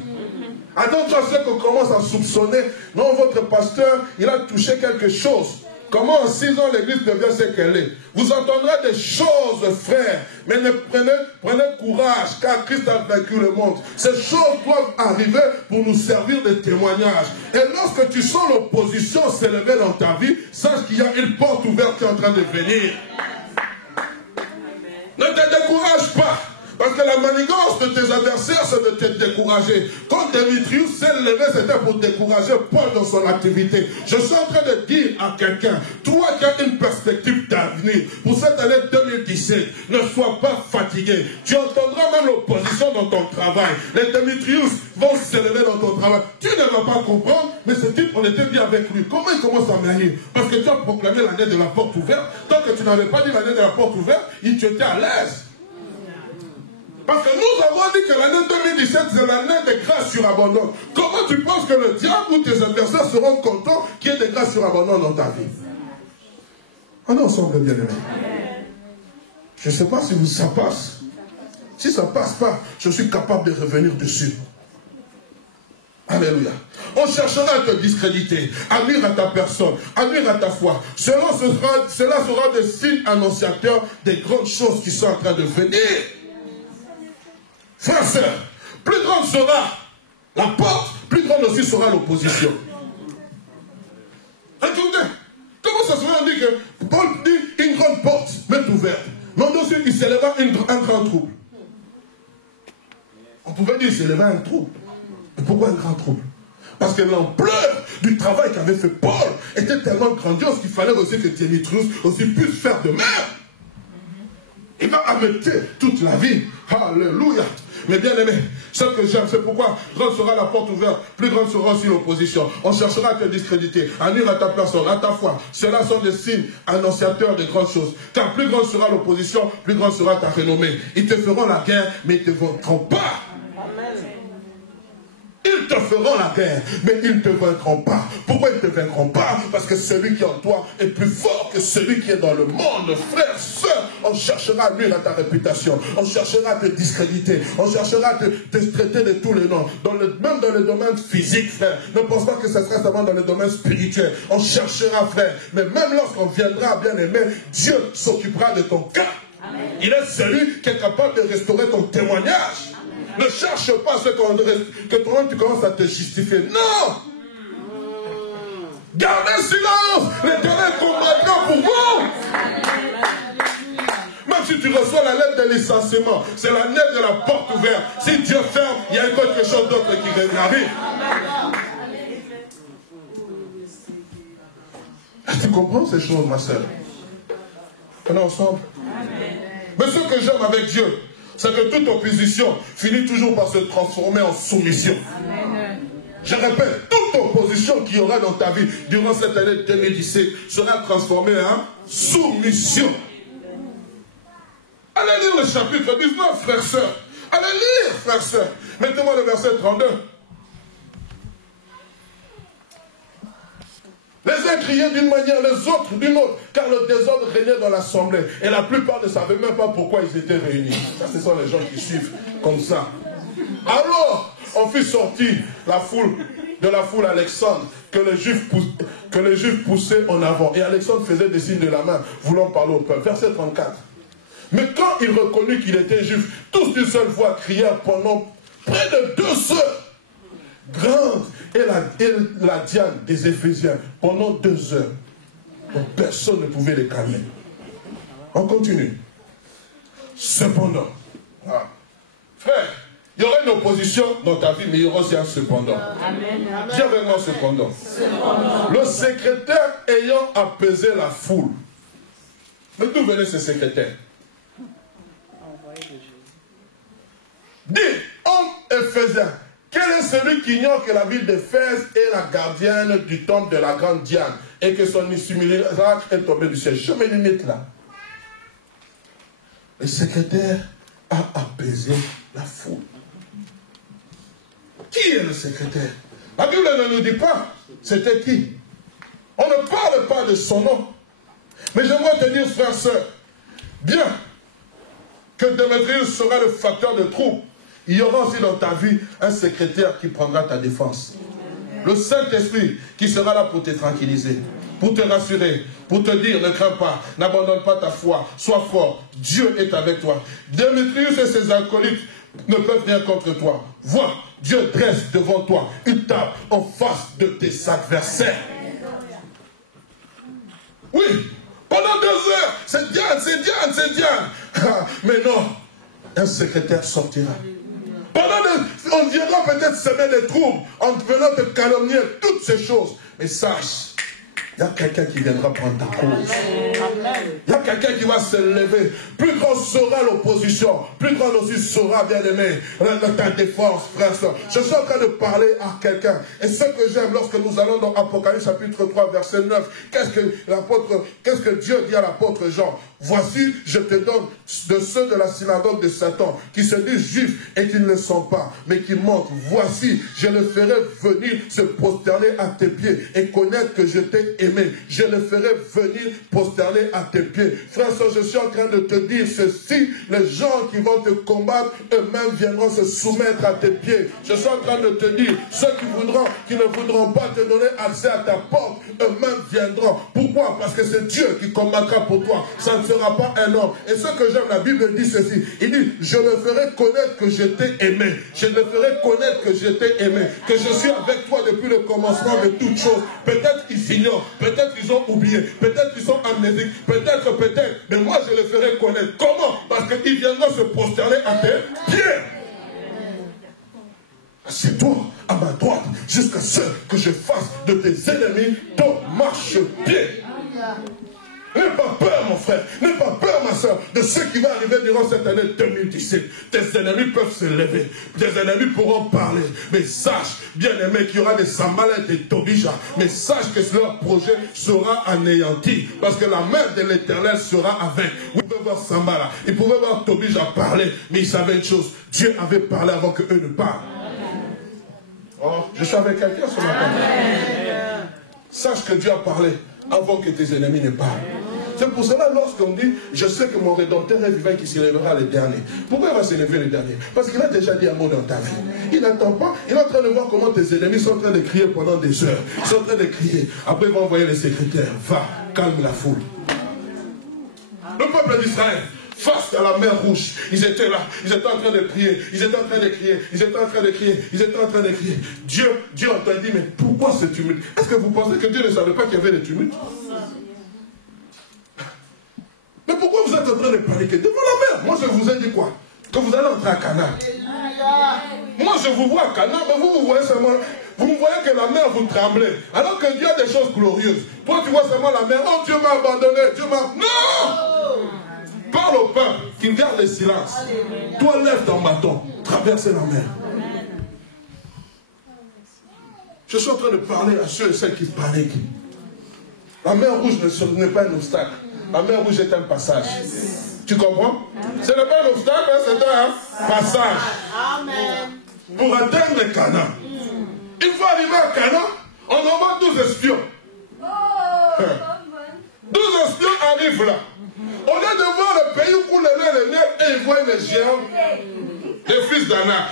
Attends-toi à ce qu'on commence à soupçonner. Non, votre pasteur, il a touché quelque chose. Comment en 6 ans l'église devient ce qu'elle est? Vous entendrez des choses, frères, mais prenez courage, car Christ a vaincu le monde. Ces choses doivent arriver pour nous servir de témoignage. Et lorsque tu sens l'opposition s'élever dans ta vie, sache qu'il y a une porte ouverte qui est en train de venir. Ne te décourage pas. Parce que la manigance de tes adversaires, c'est de te décourager. Quand Démétrius s'est levé, c'était pour décourager Paul dans son activité. Je suis en train de dire à quelqu'un, toi qui as une perspective d'avenir, pour cette année 2017, ne sois pas fatigué. Tu entendras même l'opposition dans ton travail. Les Démétrius vont se lever dans ton travail. Tu ne vas pas comprendre, mais ce type, on était bien avec lui. Comment il commence à manier? Parce que tu as proclamé l'année de la porte ouverte. Tant que tu n'avais pas dit l'année de la porte ouverte, tu étais à l'aise. Parce que nous avons dit que l'année 2017, c'est l'année de grâce surabondante. Comment tu penses que le diable ou tes adversaires seront contents qu'il y ait des grâces surabondantes dans ta vie? On est ensemble, bien aimé. Je ne sais pas si ça passe. Si ça ne passe pas, je suis capable de revenir dessus. Alléluia. On cherchera à te discréditer, à nuire à ta personne, à nuire à ta foi. Cela sera des signes annonciateurs des grandes choses qui sont en train de venir. Frères, sœurs, plus grande sera la porte, plus grande aussi sera l'opposition. Écoutez, comment ça se fait? On dit que Paul dit une grande porte m'est ouverte. Mais ensuite, il s'élèvera un grand trouble. On pouvait dire qu'il s'élèvera un trouble. Mais pourquoi un grand trouble? Parce que l'ampleur du travail qu'avait fait Paul était tellement grandiose qu'il fallait aussi que Démétrius aussi puisse faire de même. Il va ameuter toute la vie. Alléluia. Mais bien aimé, ce que j'aime, c'est pourquoi grande sera la porte ouverte, plus grande sera aussi l'opposition. On cherchera à te discréditer, à nuire à ta personne, à ta foi. Cela sont des signes annonciateurs de grandes choses. Car plus grande sera l'opposition, plus grande sera ta renommée. Ils te feront la guerre, mais ils ne te vaincront pas. Ils te feront la guerre, mais ils ne te vaincront pas. Pourquoi ils ne te vaincront pas? Parce que celui qui est en toi est plus fort que celui qui est dans le monde. Frères, sœurs, on cherchera à nuire à ta réputation. On cherchera à te discréditer. On cherchera à te traiter de tous les noms. Même dans le domaine physique, frère. Ne pense pas que ce sera seulement dans le domaine spirituel. On cherchera, frère. Mais même lorsqu'on viendra, bien aimé, Dieu s'occupera de ton cas. Amen. Il est celui qui est capable de restaurer ton témoignage. Ne cherche pas ce que toi tu commences à te justifier. Non! Gardez silence! L'Éternel combattra pour vous! Même si tu reçois la lettre de licenciement, c'est la lettre de la porte ouverte. Si Dieu ferme, il y a quelque chose d'autre qui arrive. Tu comprends ces choses, ma soeur? On est ensemble? Mais ce que j'aime avec Dieu, c'est que toute opposition finit toujours par se transformer en soumission. Amen. Je répète, toute opposition qu'il y aura dans ta vie durant cette année 2017 sera transformée en soumission. Allez lire le chapitre 19, frères, sœurs. Allez lire, frères, sœurs. Mettez-moi le verset 32. Les uns criaient d'une manière, les autres d'une autre, car le désordre régnait dans l'assemblée. Et la plupart ne savaient même pas pourquoi ils étaient réunis. Ça, ce sont les gens qui suivent comme ça. Alors, on fit sortir de la foule Alexandre, que les Juifs poussaient en avant. Et Alexandre faisait des signes de la main, voulant parler au peuple. Verset 34. Mais quand il reconnut qu'il était juif, tous d'une seule voix crièrent pendant près de 2 heures. Grande et la diane des Éphésiens pendant 2 heures. Donc personne ne pouvait les calmer. On continue. Cependant, frère, il y aura une opposition dans ta vie, mais il y aura aussi un cependant. Dis avec moi cependant. Le secrétaire ayant apaisé la foule. Mais d'où venait ce secrétaire? Dis, homme éphésien. Quel est celui qui ignore que la ville d'Éphèse est la gardienne du temple de la grande Diane et que son simulacre est tombé du ciel? Je me limite là. Le secrétaire a apaisé la foule. Qui est le secrétaire? La Bible ne nous dit pas c'était qui. On ne parle pas de son nom. Mais j'aimerais te dire, frère, sœur, bien que Démétrius sera le facteur de trouble, il y aura aussi dans ta vie un secrétaire qui prendra ta défense. Le Saint-Esprit qui sera là pour te tranquilliser, pour te rassurer, pour te dire ne crains pas, n'abandonne pas ta foi, sois fort, Dieu est avec toi. Démétrius et ses acolytes ne peuvent rien contre toi. Vois, Dieu dresse devant toi une table en face de tes adversaires. Oui, pendant 2 heures, c'est Diane, c'est Diane, c'est Diane. Mais non. un secrétaire sortira. On viendra peut-être semer des troubles en venant te calomnier, toutes ces choses. Mais sache, il y a quelqu'un qui viendra prendre ta cause. Il y a quelqu'un qui va se lever. Plus grand sera l'opposition, plus grand aussi sera, bien-aimé, ta défense, frère. Je suis en train de parler à quelqu'un. Et ce que j'aime, lorsque nous allons dans Apocalypse chapitre 3, verset 9, qu'est-ce que Dieu dit à l'apôtre Jean? Voici, je te donne de ceux de la synagogue de Satan, qui se disent juifs et qui ne le sont pas, mais qui mentent. Voici, je le ferai venir se prosterner à tes pieds et connaître que je t'ai aimé. Je le ferai venir prosterner à tes pieds. Frère, je suis en train de te dire ceci, les gens qui vont te combattre, eux-mêmes viendront se soumettre à tes pieds. Je suis en train de te dire, ceux qui ne voudront pas te donner accès à ta porte, eux-mêmes viendront. Pourquoi? Parce que c'est Dieu qui combattra pour toi. Ça ne sera pas un homme. Et ce que j'aime, la Bible dit ceci. Il dit, je le ferai connaître que je t'ai aimé. Je le ferai connaître que je t'ai aimé. Que je suis avec toi depuis le commencement de toutes choses. Peut-être qu'ils ignorent. Peut-être qu'ils ont oublié. Peut-être qu'ils sont amnésiques. Peut-être. Mais moi, je le ferai connaître. Comment? Parce qu'ils viendront se prosterner à tes pieds. Assieds-toi à ma droite jusqu'à ce que je fasse de tes ennemis ton marchepied. N'aie pas peur, mon frère. N'aie pas peur, ma soeur, de ce qui va arriver durant cette année 2017. Tes ennemis peuvent se lever. Tes ennemis pourront parler. Mais sache, bien-aimé, qu'il y aura des Sambala et des Tobija. Mais sache que leur projet sera anéanti. Parce que la main de l'Éternel sera avec. Vous pouvez voir Sambala. Ils pouvaient voir Tobija parler. Mais ils savaient une chose. Dieu avait parlé avant qu'eux ne parlent. Oh, je suis avec quelqu'un ce matin. Sache que Dieu a parlé avant que tes ennemis ne parlent. C'est pour cela, lorsqu'on dit, je sais que mon Rédempteur est vivant qui s'élèvera le dernier. Pourquoi il va s'élever le dernier? Parce qu'il a déjà dit un mot dans ta vie. Il n'attend pas, il est en train de voir comment tes ennemis sont en train de crier pendant des heures. Ils sont en train de crier. Après, il va envoyer les secrétaires. Va, calme la foule. Le peuple d'Israël, face à la mer Rouge, ils étaient là, ils étaient en train de prier, ils étaient en train de crier, ils étaient en train de crier, ils étaient en train de crier. Dieu entendit, mais pourquoi ce tumulte? Est-ce que vous pensez que Dieu ne savait pas qu'il y avait des tumultes? Mais pourquoi vous êtes en train de paniquer devant la mer? Moi je vous ai dit quoi? Que vous allez entrer à Canaan. Moi je vous vois à Canaan, mais vous voyez seulement, vous voyez que la mer vous tremblez. Alors que Dieu a des choses glorieuses. Toi tu vois seulement la mer, oh Dieu m'a abandonné, Dieu m'a... Non! Parle au peuple, qu'il garde le silence. Toi lève ton bâton, traverse la mer. Je suis en train de parler à ceux et celles qui paniquent. La mer Rouge n'est pas un obstacle. La mer Rouge est un passage. Tu comprends? Ce n'est pas un obstacle, c'est un passage. Pour atteindre le Canaan. Une fois arrivé à Canaan, on envoie 12 espions. 12 espions arrivent là. Au lieu de voir le pays où coule le nez, et ils voient les géants, les fils d'Anak.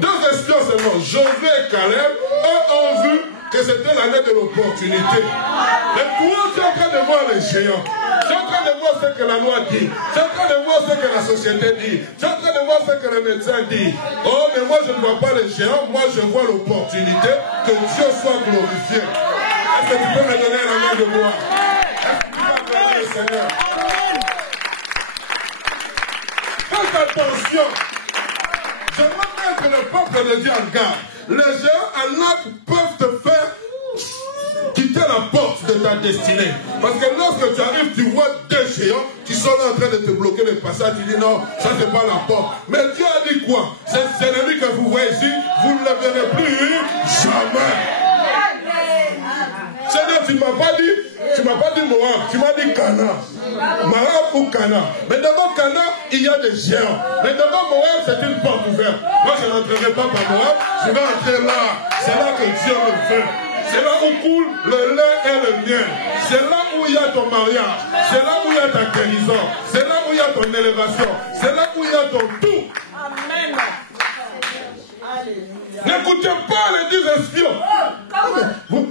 2 espions seulement, Josué et Caleb, eux ont vu que c'était l'année de l'opportunité. Mais toi, tu es en train de voir les géants. Tu es en train de voir ce que la loi dit. Tu es en train de voir ce que la société dit. Tu es en train de voir ce que le médecin dit. Oh, mais moi, je ne vois pas les géants. Moi, je vois l'opportunité que Dieu soit glorifié. Est-ce que tu peux me donner la main de moi? Seigneur. Faites attention. J'aimerais bien que le peuple de Dieu en garde. Les géants Anak peuvent te faire quitter la porte de ta destinée. Parce que lorsque tu arrives, tu vois 2 géants qui sont là en train de te bloquer le passage. Tu dis non, ça c'est pas la porte. Mais Dieu a dit quoi? Ces ennemis que vous voyez ici, vous ne les verrez plus jamais. Seigneur, tu ne m'as pas dit Moab, tu m'as dit Canaan. Moab ou Canaan. Mais devant Canaan, il y a des géants. Mais devant Moab, c'est une porte ouverte. Moi, je n'entrerai pas par Moab, je vais entrer là. C'est là que Dieu me fait. C'est là où coule le lait et le miel. C'est là où il y a ton mariage. C'est là où il y a ta guérison. C'est là où il y a ton élévation. C'est là où il y a ton tout. Amen. N'écoutez pas les 10 espions.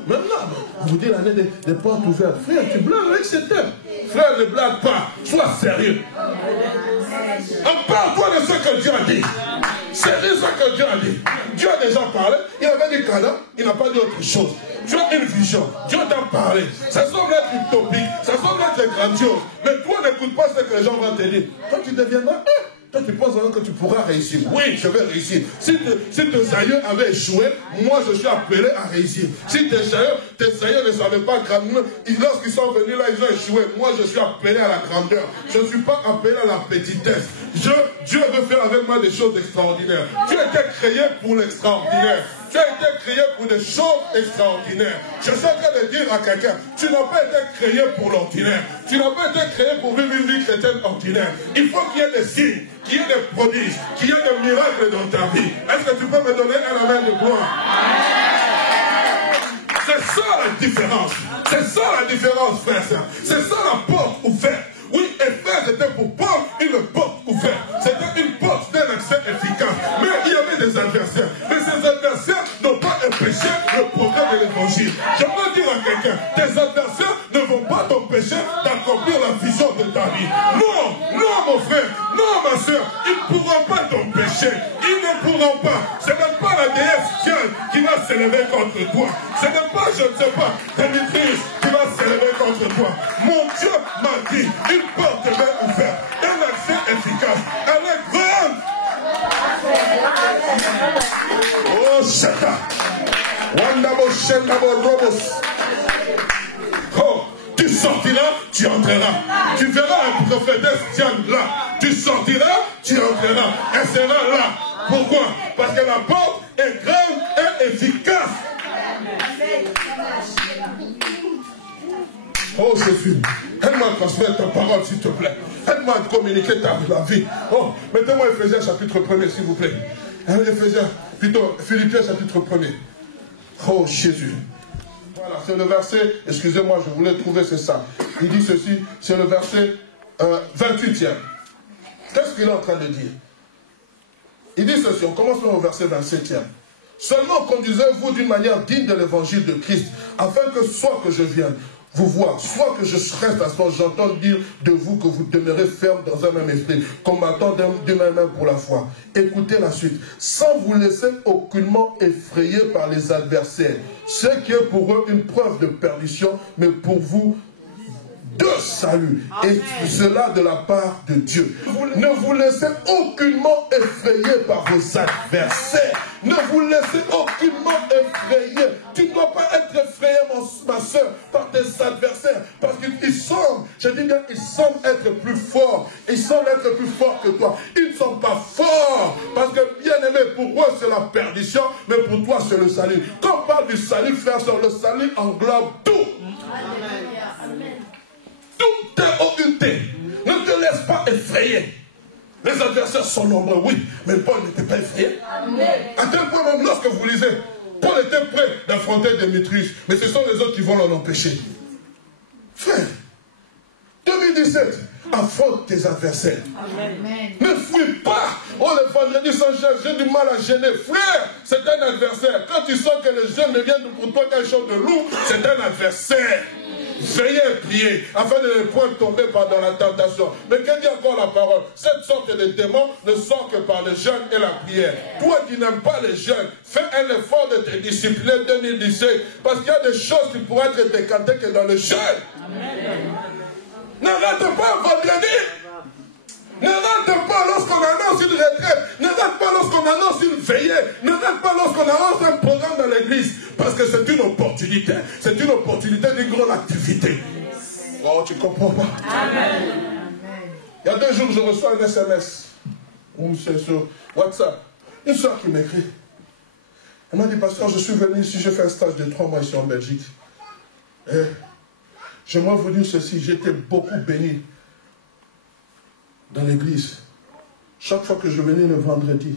Maintenant, vous dites l'année des portes ouvertes. Frère, tu blagues avec ces thèmes. Frère, ne blague pas. Sois sérieux. Parle-toi de ce que Dieu a dit. C'est ce que Dieu a dit. Dieu a déjà parlé. Il avait dit Canaan. Il n'a pas dit autre chose. Tu as une vision. Dieu t'a parlé. Ça semble être utopique. Ça semble être grandiose. Mais toi, n'écoute pas ce que les gens vont te dire. Toi, tu deviendras Toi, tu penses vraiment que tu pourras réussir. Oui, je vais réussir. Si tes aïeux avaient échoué, moi, je suis appelé à réussir. Si tes aïeux ne savaient pas grandir, lorsqu'ils sont venus là, ils ont échoué. Moi, je suis appelé à la grandeur. Je ne suis pas appelé à la petitesse. Dieu veut faire avec moi des choses extraordinaires. Tu as été créé pour l'extraordinaire. Tu as été créé pour des choses extraordinaires. Je suis en train de dire à quelqu'un, tu n'as pas été créé pour l'ordinaire. Tu n'as pas été créé pour vivre une vie chrétienne ordinaire. Il faut qu'il y ait des signes, qu'il y ait des prodiges, qu'il y ait des miracles dans ta vie. Est-ce que tu peux me donner un amen de gloire? C'est ça la différence. C'est ça la différence, frère. C'est ça la porte ouverte. Oui, Éphèse était pour Paul une porte ouverte. C'était une porte d'un accès efficace. Mais il y avait des adversaires. Mais ces adversaires n'ont pas empêché le progrès de l'évangile. J'aimerais dire à quelqu'un, tes adversaires ne vont pas t'empêcher d'accomplir la vision de ta vie. Non, non mon frère, non ma soeur, ils ne pourront pas t'empêcher. Ils ne pourront pas. Ce n'est pas la déesse Diane qui va s'élever contre toi. Ce n'est pas, je ne sais pas, Démétrius qui va s'élever contre toi. Mon Dieu m'a dit, une porte de main ouverte, un accès efficace. Elle est grande. Oh, Shaka. Wandabo Shendabo Robos. Oh, tu sortiras, tu entreras. Tu verras la prophétesse Diane là. Tu sortiras, tu entreras. Elle sera là. Pourquoi? Parce que la porte est grande et efficace. Oh Jésus, aide-moi à transmettre ta parole s'il te plaît. Aide-moi à communiquer la vie. Oh, mettez-moi Ephésiens chapitre 1er s'il vous plaît. Philippiens chapitre 1er. Oh Jésus. Voilà, c'est le verset, excusez-moi, je voulais trouver, c'est ça. Il dit ceci, c'est le verset 28e. Qu'est-ce qu'il est en train de dire? Il dit ceci, on commence au verset 27e. Seulement conduisez-vous d'une manière digne de l'évangile de Christ, afin que soit que je vienne vous voir, soit que je reste à ce moment, j'entends dire de vous que vous demeurez ferme dans un même esprit, combattant d'une même main pour la foi. Écoutez la suite. Sans vous laisser aucunement effrayer par les adversaires, ce qui est pour eux une preuve de perdition, mais pour vous de salut. Amen. Et cela de la part de Dieu. Ne vous laissez aucunement effrayer par vos adversaires. Ne vous laissez aucunement effrayer. Tu ne dois pas être effrayé, ma soeur, par tes adversaires. Parce qu'ils semblent, je dis bien, ils semblent être plus forts. Ils semblent être plus forts que toi. Ils ne sont pas forts. Parce que, bien aimé, pour eux, c'est la perdition, mais pour toi, c'est le salut. Quand on parle du salut, frère, sur le salut englobe tout. Amen. Tout est occulté. Ne te laisse pas effrayer. Les adversaires sont nombreux, oui, mais Paul n'était pas effrayé. Amen. À tel point même, lorsque vous lisez, Paul était prêt d'affronter Démétrius, mais ce sont les autres qui vont l'en empêcher. Frère, 2017, affronte tes adversaires. Amen. Ne fuis pas. Oh, le vendredi sans jeûne, j'ai du mal à gêner. Frère, c'est un adversaire. Quand tu sens que le jeûne devient pour toi quelque chose de lourd, c'est un adversaire. Veillez et priez, afin de ne point tomber dans la tentation. Mais que dit encore la parole? Cette sorte de démons ne sort que par le jeûne et la prière. Toi qui n'aimes pas le jeûne, fais un effort de te discipliner 2017. Parce qu'il y a des choses qui pourraient être décantées que dans le jeûne. Ne rate pas un vendredi. Ne rate pas lorsqu'on annonce une retraite. Ne rate pas lorsqu'on annonce une veillée. Ne rate pas lorsqu'on annonce un programme dans l'église. Parce que c'est une opportunité. C'est une opportunité d'une grande activité. Oh, tu comprends pas? Amen. Il y a 2 jours, je reçois un SMS. Ou c'est sur WhatsApp. Une soeur qui m'écrit. Elle m'a dit, pasteur, je suis venu ici, j'ai fait un stage de 3 mois ici en Belgique. Et j'aimerais vous dire ceci, j'étais beaucoup béni dans l'église. Chaque fois que je venais le vendredi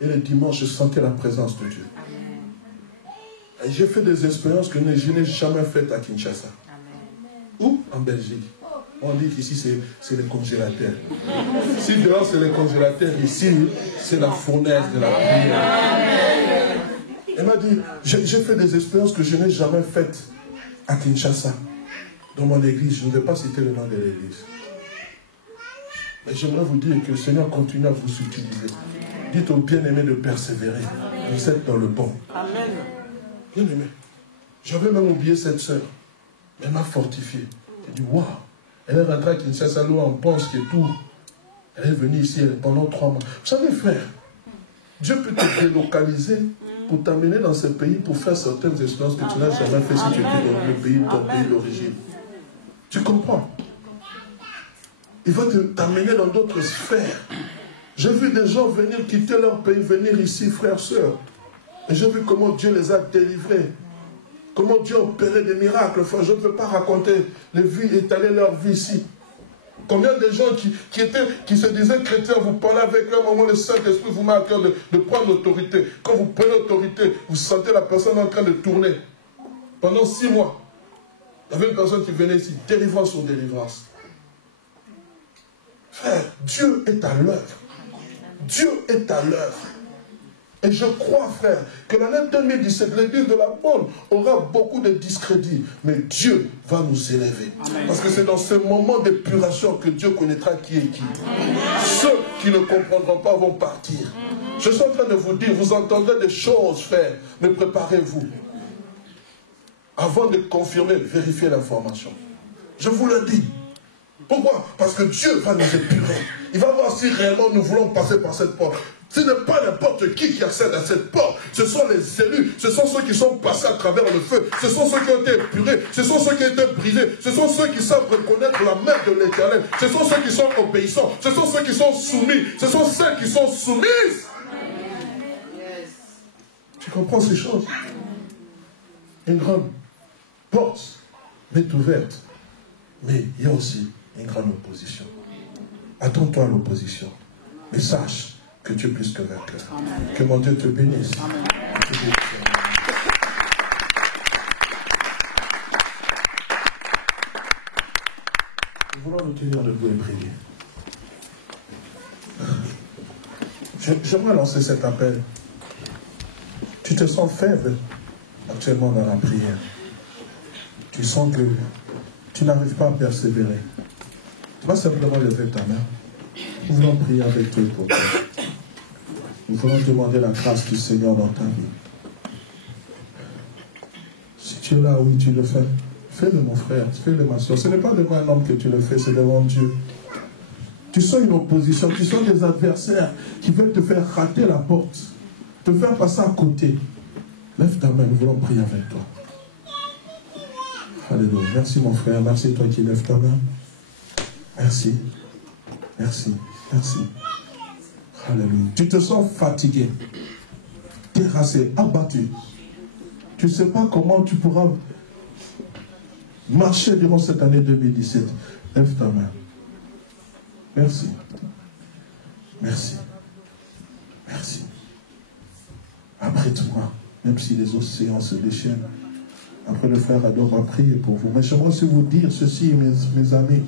et le dimanche, je sentais la présence de Dieu. Et j'ai fait des expériences que je n'ai jamais faites à Kinshasa. Ou en Belgique. On dit qu'ici c'est les congélateurs. Si dehors c'est les congélateurs, ici c'est la fournaise de la prière. Elle m'a dit, j'ai fait des expériences que je n'ai jamais faites à Kinshasa. Dans mon église, je ne vais pas citer le nom de l'église. Mais j'aimerais vous dire que le Seigneur continue à vous utiliser. Dites aux bien-aimés de persévérer. Vous êtes dans le bon. Amen. Bien-aimé, j'avais même oublié cette sœur. Elle m'a fortifié. J'ai dit, waouh, elle est rentrée à Kinshasa, on pense que tout. Elle est venue ici pendant 3 mois. Vous savez, frère, Dieu peut te délocaliser pour t'amener dans ce pays pour faire certaines expériences que tu n'as jamais fait si tu étais dans le pays, ton pays d'origine. Tu comprends? Il va t'amener dans d'autres sphères. J'ai vu des gens venir quitter leur pays, venir ici, frères, sœurs. Et j'ai vu comment Dieu les a délivrés. Comment Dieu a opéré des miracles. Enfin, je ne peux pas raconter les vies, étaler leur vie ici. Combien de gens qui se disaient chrétiens, vous parlez avec leur moment, le Saint-Esprit vous met à cœur de prendre l'autorité. Quand vous prenez l'autorité, vous sentez la personne en train de tourner. Pendant 6 mois, il y avait une personne qui venait ici, délivrance sur délivrance. Frère, Dieu est à l'œuvre. Dieu est à l'œuvre. Et je crois, frère, que l'année 2017, l'église de la Bonne aura beaucoup de discrédit. Mais Dieu va nous élever. Amen. Parce que c'est dans ce moment d'épuration que Dieu connaîtra qui est qui. Amen. Ceux qui ne comprendront pas vont partir. Je suis en train de vous dire, vous entendrez des choses, frère, mais préparez-vous. Avant de confirmer, vérifiez l'information. Je vous le dis. Pourquoi? Parce que Dieu va nous épurer. Il va voir si réellement nous voulons passer par cette porte. Ce n'est pas n'importe qui accède à cette porte. Ce sont les élus. Ce sont ceux qui sont passés à travers le feu. Ce sont ceux qui ont été épurés. Ce sont ceux qui ont été brisés. Ce sont ceux qui savent reconnaître la main de l'Éternel. Ce sont ceux qui sont obéissants. Ce sont ceux qui sont soumis. Ce sont celles qui sont soumises. Tu comprends ces choses? Une grande porte est ouverte. Mais il y a aussi une grande opposition. Attends-toi à l'opposition. Mais sache que tu es plus que vainqueur. Que mon Dieu te bénisse. Amen. Nous voulons nous tenir debout et prier. J'aimerais lancer cet appel. Tu te sens faible actuellement dans la prière. Tu sens que tu n'arrives pas à persévérer. Tu vas simplement lever ta main. Nous voulons prier avec toi pour toi. Nous voulons demander la grâce du Seigneur dans ta vie. Si tu es là, oui, tu le fais. Fais-le, mon frère. Fais-le, ma soeur. Ce n'est pas devant un homme que tu le fais, c'est devant Dieu. Tu sens une opposition, tu sens des adversaires qui veulent te faire rater la porte, te faire passer à côté. Lève ta main, nous voulons prier avec toi. Alléluia. Merci, mon frère. Merci, toi qui lèves ta main. Merci. Merci. Merci. Alléluia. Tu te sens fatigué, terrassé, abattu. Tu ne sais pas comment tu pourras marcher durant cette année 2017. Lève ta main. Merci. Merci. Merci. Apprête-moi, même si les océans se déchaînent. Après, le frère Adam va prier pour vous. Mais j'aimerais aussi vous dire ceci, mes amis.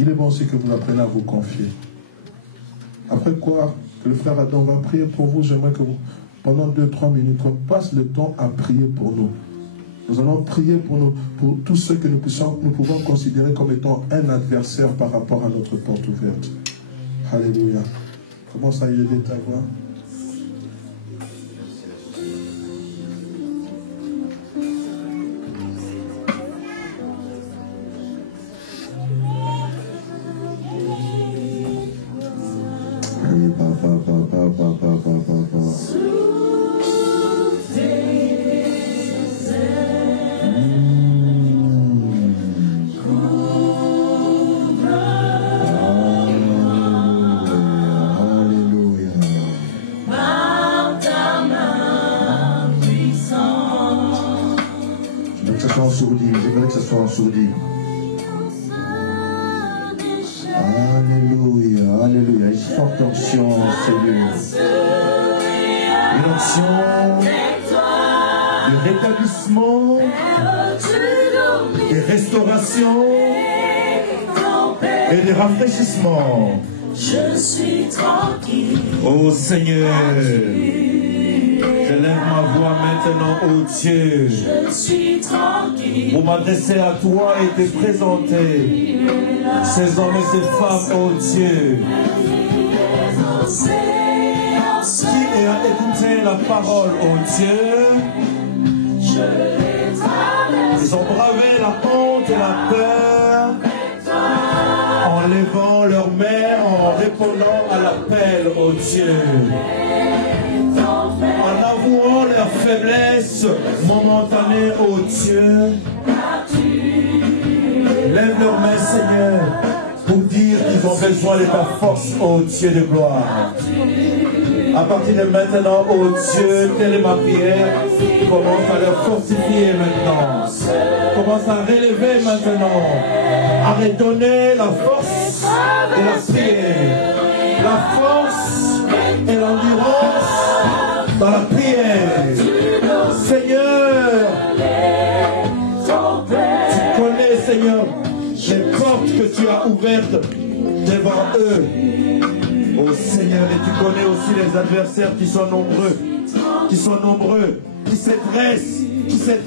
Il est bon aussi que vous appreniez à vous confier. Après quoi, que le frère Adam va prier pour vous, j'aimerais que vous, pendant 2-3 minutes, on passe le temps à prier pour nous. Nous allons prier pour tous ceux que nous pouvons considérer comme étant un adversaire par rapport à notre porte ouverte. Alléluia. Commence à élever ta voix. Alléluia, alléluia. Une forte onction, Seigneur. Une onction de rétablissement, de restauration et de rafraîchissement. Je suis tranquille. Oh Seigneur. Je lève ma voix maintenant, oh Dieu, pour m'adresser à toi et te présenter ces hommes et ces femmes, oh Dieu, qui ayant écouté la parole, oh Dieu, ils ont bravé la honte et la peur en levant leurs mains, en répondant répondant à l'appel, ô Dieu. En avouant leur faiblesse momentanée, ô Dieu. Lève leurs mains, Seigneur, pour dire qu'ils ont besoin de ta force, ô Dieu de gloire. À partir de maintenant, ô Dieu, telle est ma prière, commence à leur fortifier maintenant. Commence à relever maintenant, à redonner la force de la prière, la force et l'endurance dans la prière. Seigneur, tu connais, Seigneur, les portes que tu as ouvertes devant eux. Oh Seigneur, et tu connais aussi les adversaires qui sont nombreux, qui se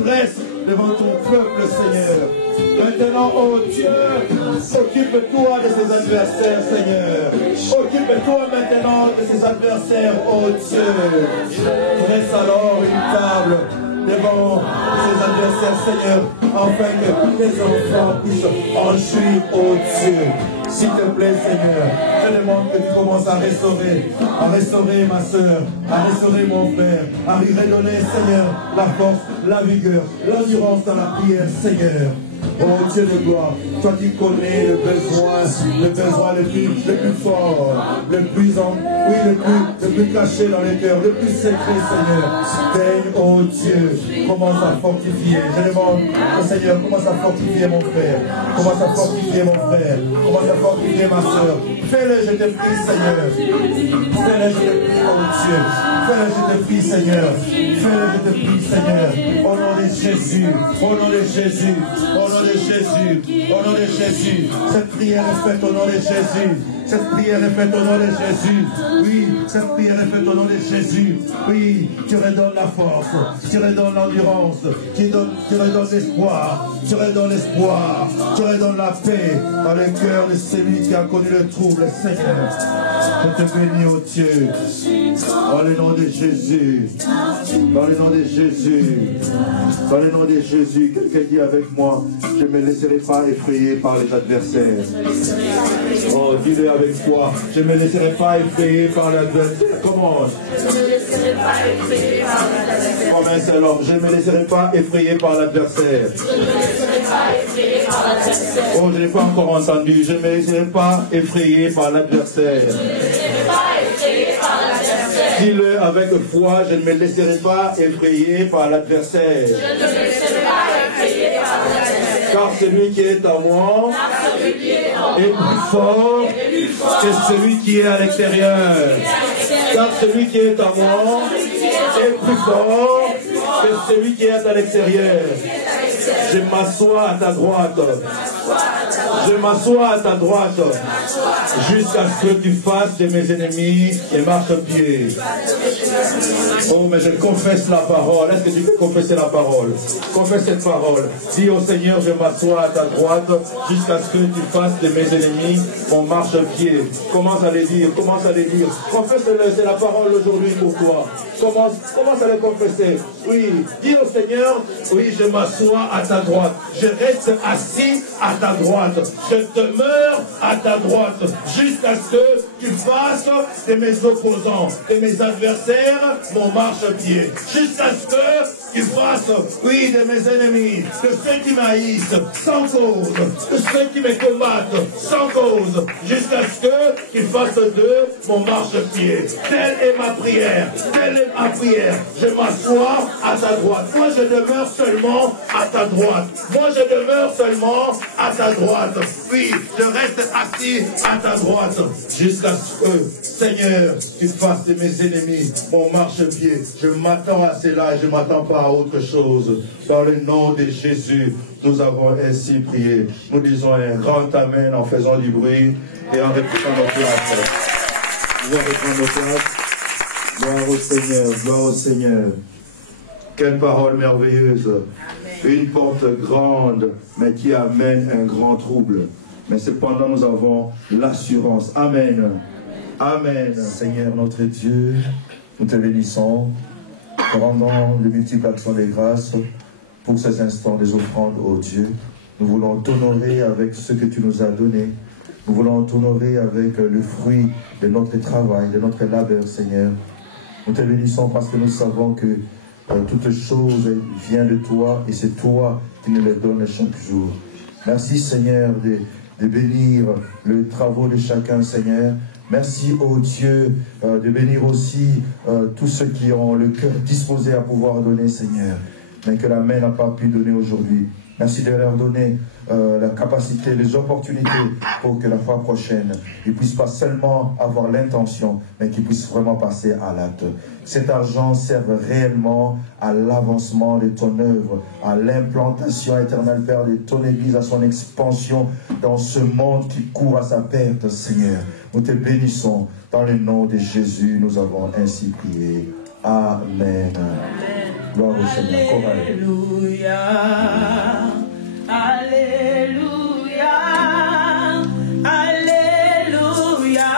dressent devant ton peuple, Seigneur. Maintenant, oh Dieu, occupe-toi de ces adversaires, Seigneur. Occupe-toi maintenant de ces adversaires, oh Dieu. Dresse alors une table devant ces adversaires, Seigneur, afin que tes enfants puissent en jouir, oh Dieu. S'il te plaît, Seigneur, je demande que tu commences à restaurer ma soeur, à restaurer mon frère, à lui redonner, Seigneur, la force, la vigueur, l'endurance dans la prière, Seigneur. Oh Dieu de gloire, toi qui connais le besoin le plus fort, le plus caché dans les cœurs, le plus secret, Seigneur. Daigne, oh Dieu, commence à fortifier. Je demande, oh Seigneur, commence à fortifier mon frère, commence à fortifier mon frère, commence à fortifier ma soeur. Fais-le, je te prie, Seigneur. Fais-le, je te prie, oh Dieu. Fais-le, je te prie, Seigneur. Fais-le, je te prie, Seigneur. Au nom de Jésus, au nom de Jésus, au nom de Jésus, au nom de Jésus. Cette prière est faite au nom de Jésus. Cette prière est faite au nom de Jésus. Oui, cette prière est faite au nom de Jésus. Oui, tu redonnes la force, tu redonnes l'endurance, tu redonnes l'espoir, tu redonnes l'espoir, tu redonnes la paix dans le cœur de celui qui a connu le trouble, Seigneur. Je te bénis, oh Dieu, dans le nom de Jésus, dans le nom de Jésus, dans le nom de Jésus. Quelqu'un dit avec moi, je ne me laisserai pas effrayer par les adversaires. Oh, dis-le avec foi, je ne me laisserai pas effrayer par l'adversaire. Comment? Je ne me laisserai pas effrayer par l'adversaire. Commence alors, je ne me laisserai pas effrayer par l'adversaire. Je ne me laisserai pas effrayer par l'adversaire. Oh, je n'ai pas encore entendu, je ne me laisserai pas effrayer par l'adversaire. Dis-le avec foi, je ne me laisserai pas effrayer par l'adversaire. Je ne me laisserai pas effrayer par l'adversaire. Car celui qui est en moi est plus fort que celui qui est à l'extérieur. Car celui qui est en moi est plus fort que celui qui est à l'extérieur. Je m'assois à ta droite. Je m'assois à ta droite jusqu'à ce que tu fasses de mes ennemis et marche-pied. Oh, mais je confesse la parole. Est-ce que tu peux confesser la parole? Confesse cette parole. Dis au Seigneur, je m'assois à ta droite jusqu'à ce que tu fasses de mes ennemis mon marche-pied. Commence à les dire, commence à les dire. Confesse-le, c'est la parole aujourd'hui pour toi. Commence à le confesser. Oui, dis au Seigneur, oui, je m'assois à ta droite. Je reste assis à ta droite. Je demeure à ta droite jusqu'à ce que tu fasses de mes opposants, de mes adversaires, mon marche-pied. Jusqu'à ce que tu fasses, oui, de mes ennemis, de ceux qui m'haïssent sans cause, de ceux qui me combattent sans cause, jusqu'à ce que tu fasses d'eux mon marche-pied. Telle est ma prière. Telle est ma prière. Je m'assois à ta droite. Moi, je demeure seulement à ta droite. Moi, je demeure seulement à ta droite. Oui, je reste assis à ta droite jusqu'à ce que, Seigneur, tu fasses de mes ennemis mon marche-pied. Je m'attends à cela et je ne m'attends pas à autre chose. Dans le nom de Jésus, nous avons ainsi prié. Nous disons un grand amen en faisant du bruit et en reprenant nos places. Nous allons reprendre nos places. Gloire au Seigneur, gloire au Seigneur. Quelle parole merveilleuse. Une porte grande, mais qui amène un grand trouble. Mais cependant, nous avons l'assurance. Amen. Amen. Seigneur notre Dieu, nous te bénissons, rendons de multiples actions de grâce pour ces instants des offrandes, ô Dieu. Nous voulons t'honorer avec ce que tu nous as donné. Nous voulons t'honorer avec le fruit de notre travail, de notre labeur, Seigneur. Nous te bénissons parce que nous savons que toute chose vient de toi et c'est toi qui nous les donnes chaque jour. Merci, Seigneur, de bénir les travaux de chacun, Seigneur. Merci, ô Dieu, de bénir aussi tous ceux qui ont le cœur disposé à pouvoir donner, Seigneur, mais que la main n'a pas pu donner aujourd'hui. Merci de leur donner la capacité, les opportunités pour que la fois prochaine, ils puissent pas seulement avoir l'intention, mais qu'ils puissent vraiment passer à l'acte. Cet argent serve réellement à l'avancement de ton œuvre, à l'implantation éternelle, Père, de ton Église, à son expansion dans ce monde qui court à sa perte, Seigneur. Nous te bénissons. Dans le nom de Jésus, nous avons ainsi prié. Amen. Gloire au Seigneur. Alléluia. Alléluia. Alléluia. Alléluia.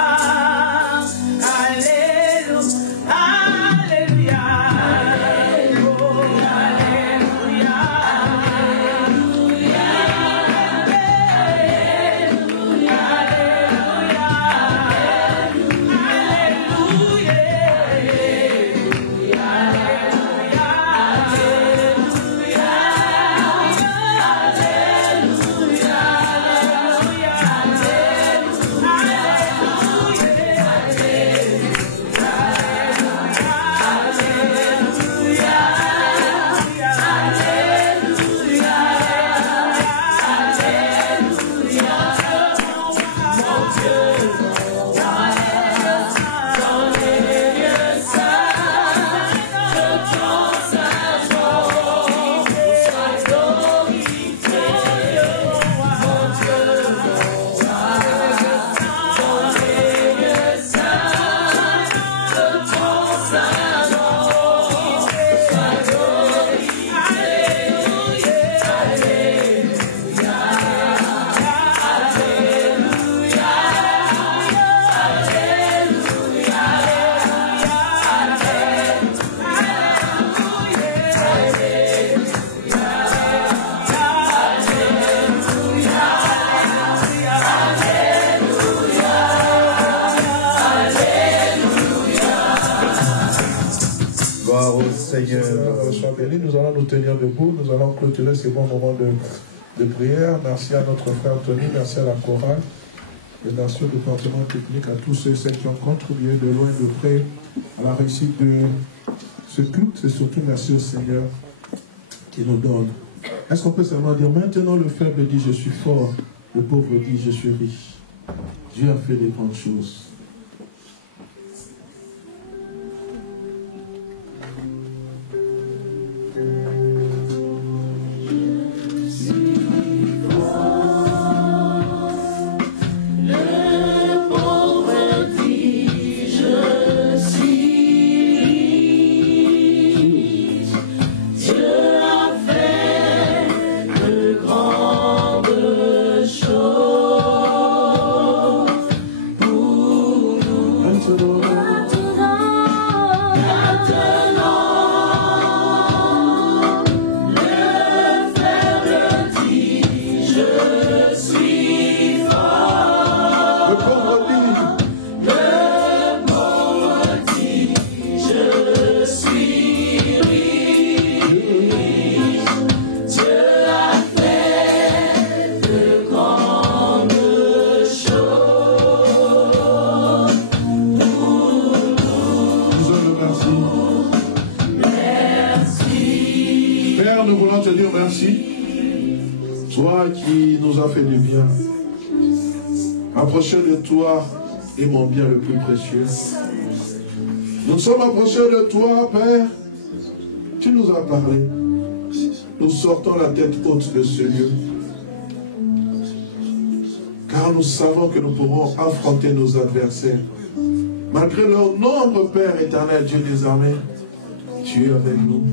Sois béni, nous allons nous tenir debout, nous allons clôturer ces bons moments de prière. Merci à notre frère Tony, merci à la chorale, et merci au département technique, à tous ceux et celles qui ont contribué de loin de près à la réussite de ce culte, et surtout merci au Seigneur qui nous donne. Est-ce qu'on peut seulement dire, maintenant le faible dit je suis fort, le pauvre dit je suis riche. Dieu a fait des grandes choses. Approcher de toi est mon bien le plus précieux. Nous sommes approchés de toi, Père. Tu nous as parlé. Nous sortons la tête haute de ce lieu. Car nous savons que nous pourrons affronter nos adversaires. Malgré leur nombre, Père éternel, Dieu des armées, tu es avec nous.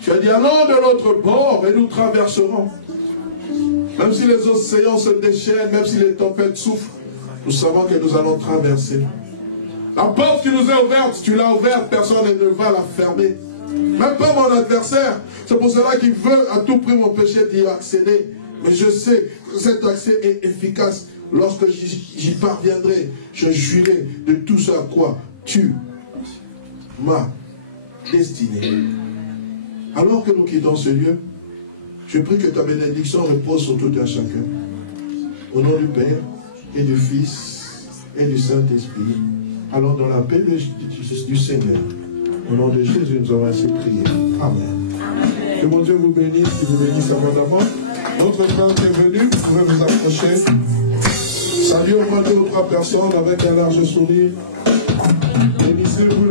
Tu as dit, allons de l'autre bord et nous traverserons. Même si les océans se déchaînent, même si les tempêtes souffrent, nous savons que nous allons traverser. La porte qui nous est ouverte, tu l'as ouverte, personne ne va la fermer. Même pas mon adversaire. C'est pour cela qu'il veut à tout prix m'empêcher d'y accéder. Mais je sais que cet accès est efficace Lorsque j'y parviendrai, je jouirai de tout ce à quoi tu m'as destiné. Alors que nous quittons ce lieu, je prie que ta bénédiction repose sur tout un chacun. Au nom du Père et du Fils et du Saint-Esprit, allons dans la paix du Seigneur. Au nom de Jésus, nous avons ainsi prié. Amen. Que mon Dieu vous bénisse, qu'il vous bénisse abondamment. Notre frère qui est venu, vous pouvez vous approcher. Salut au moins 2 ou 3 personnes avec un large sourire. Bénissez-vous.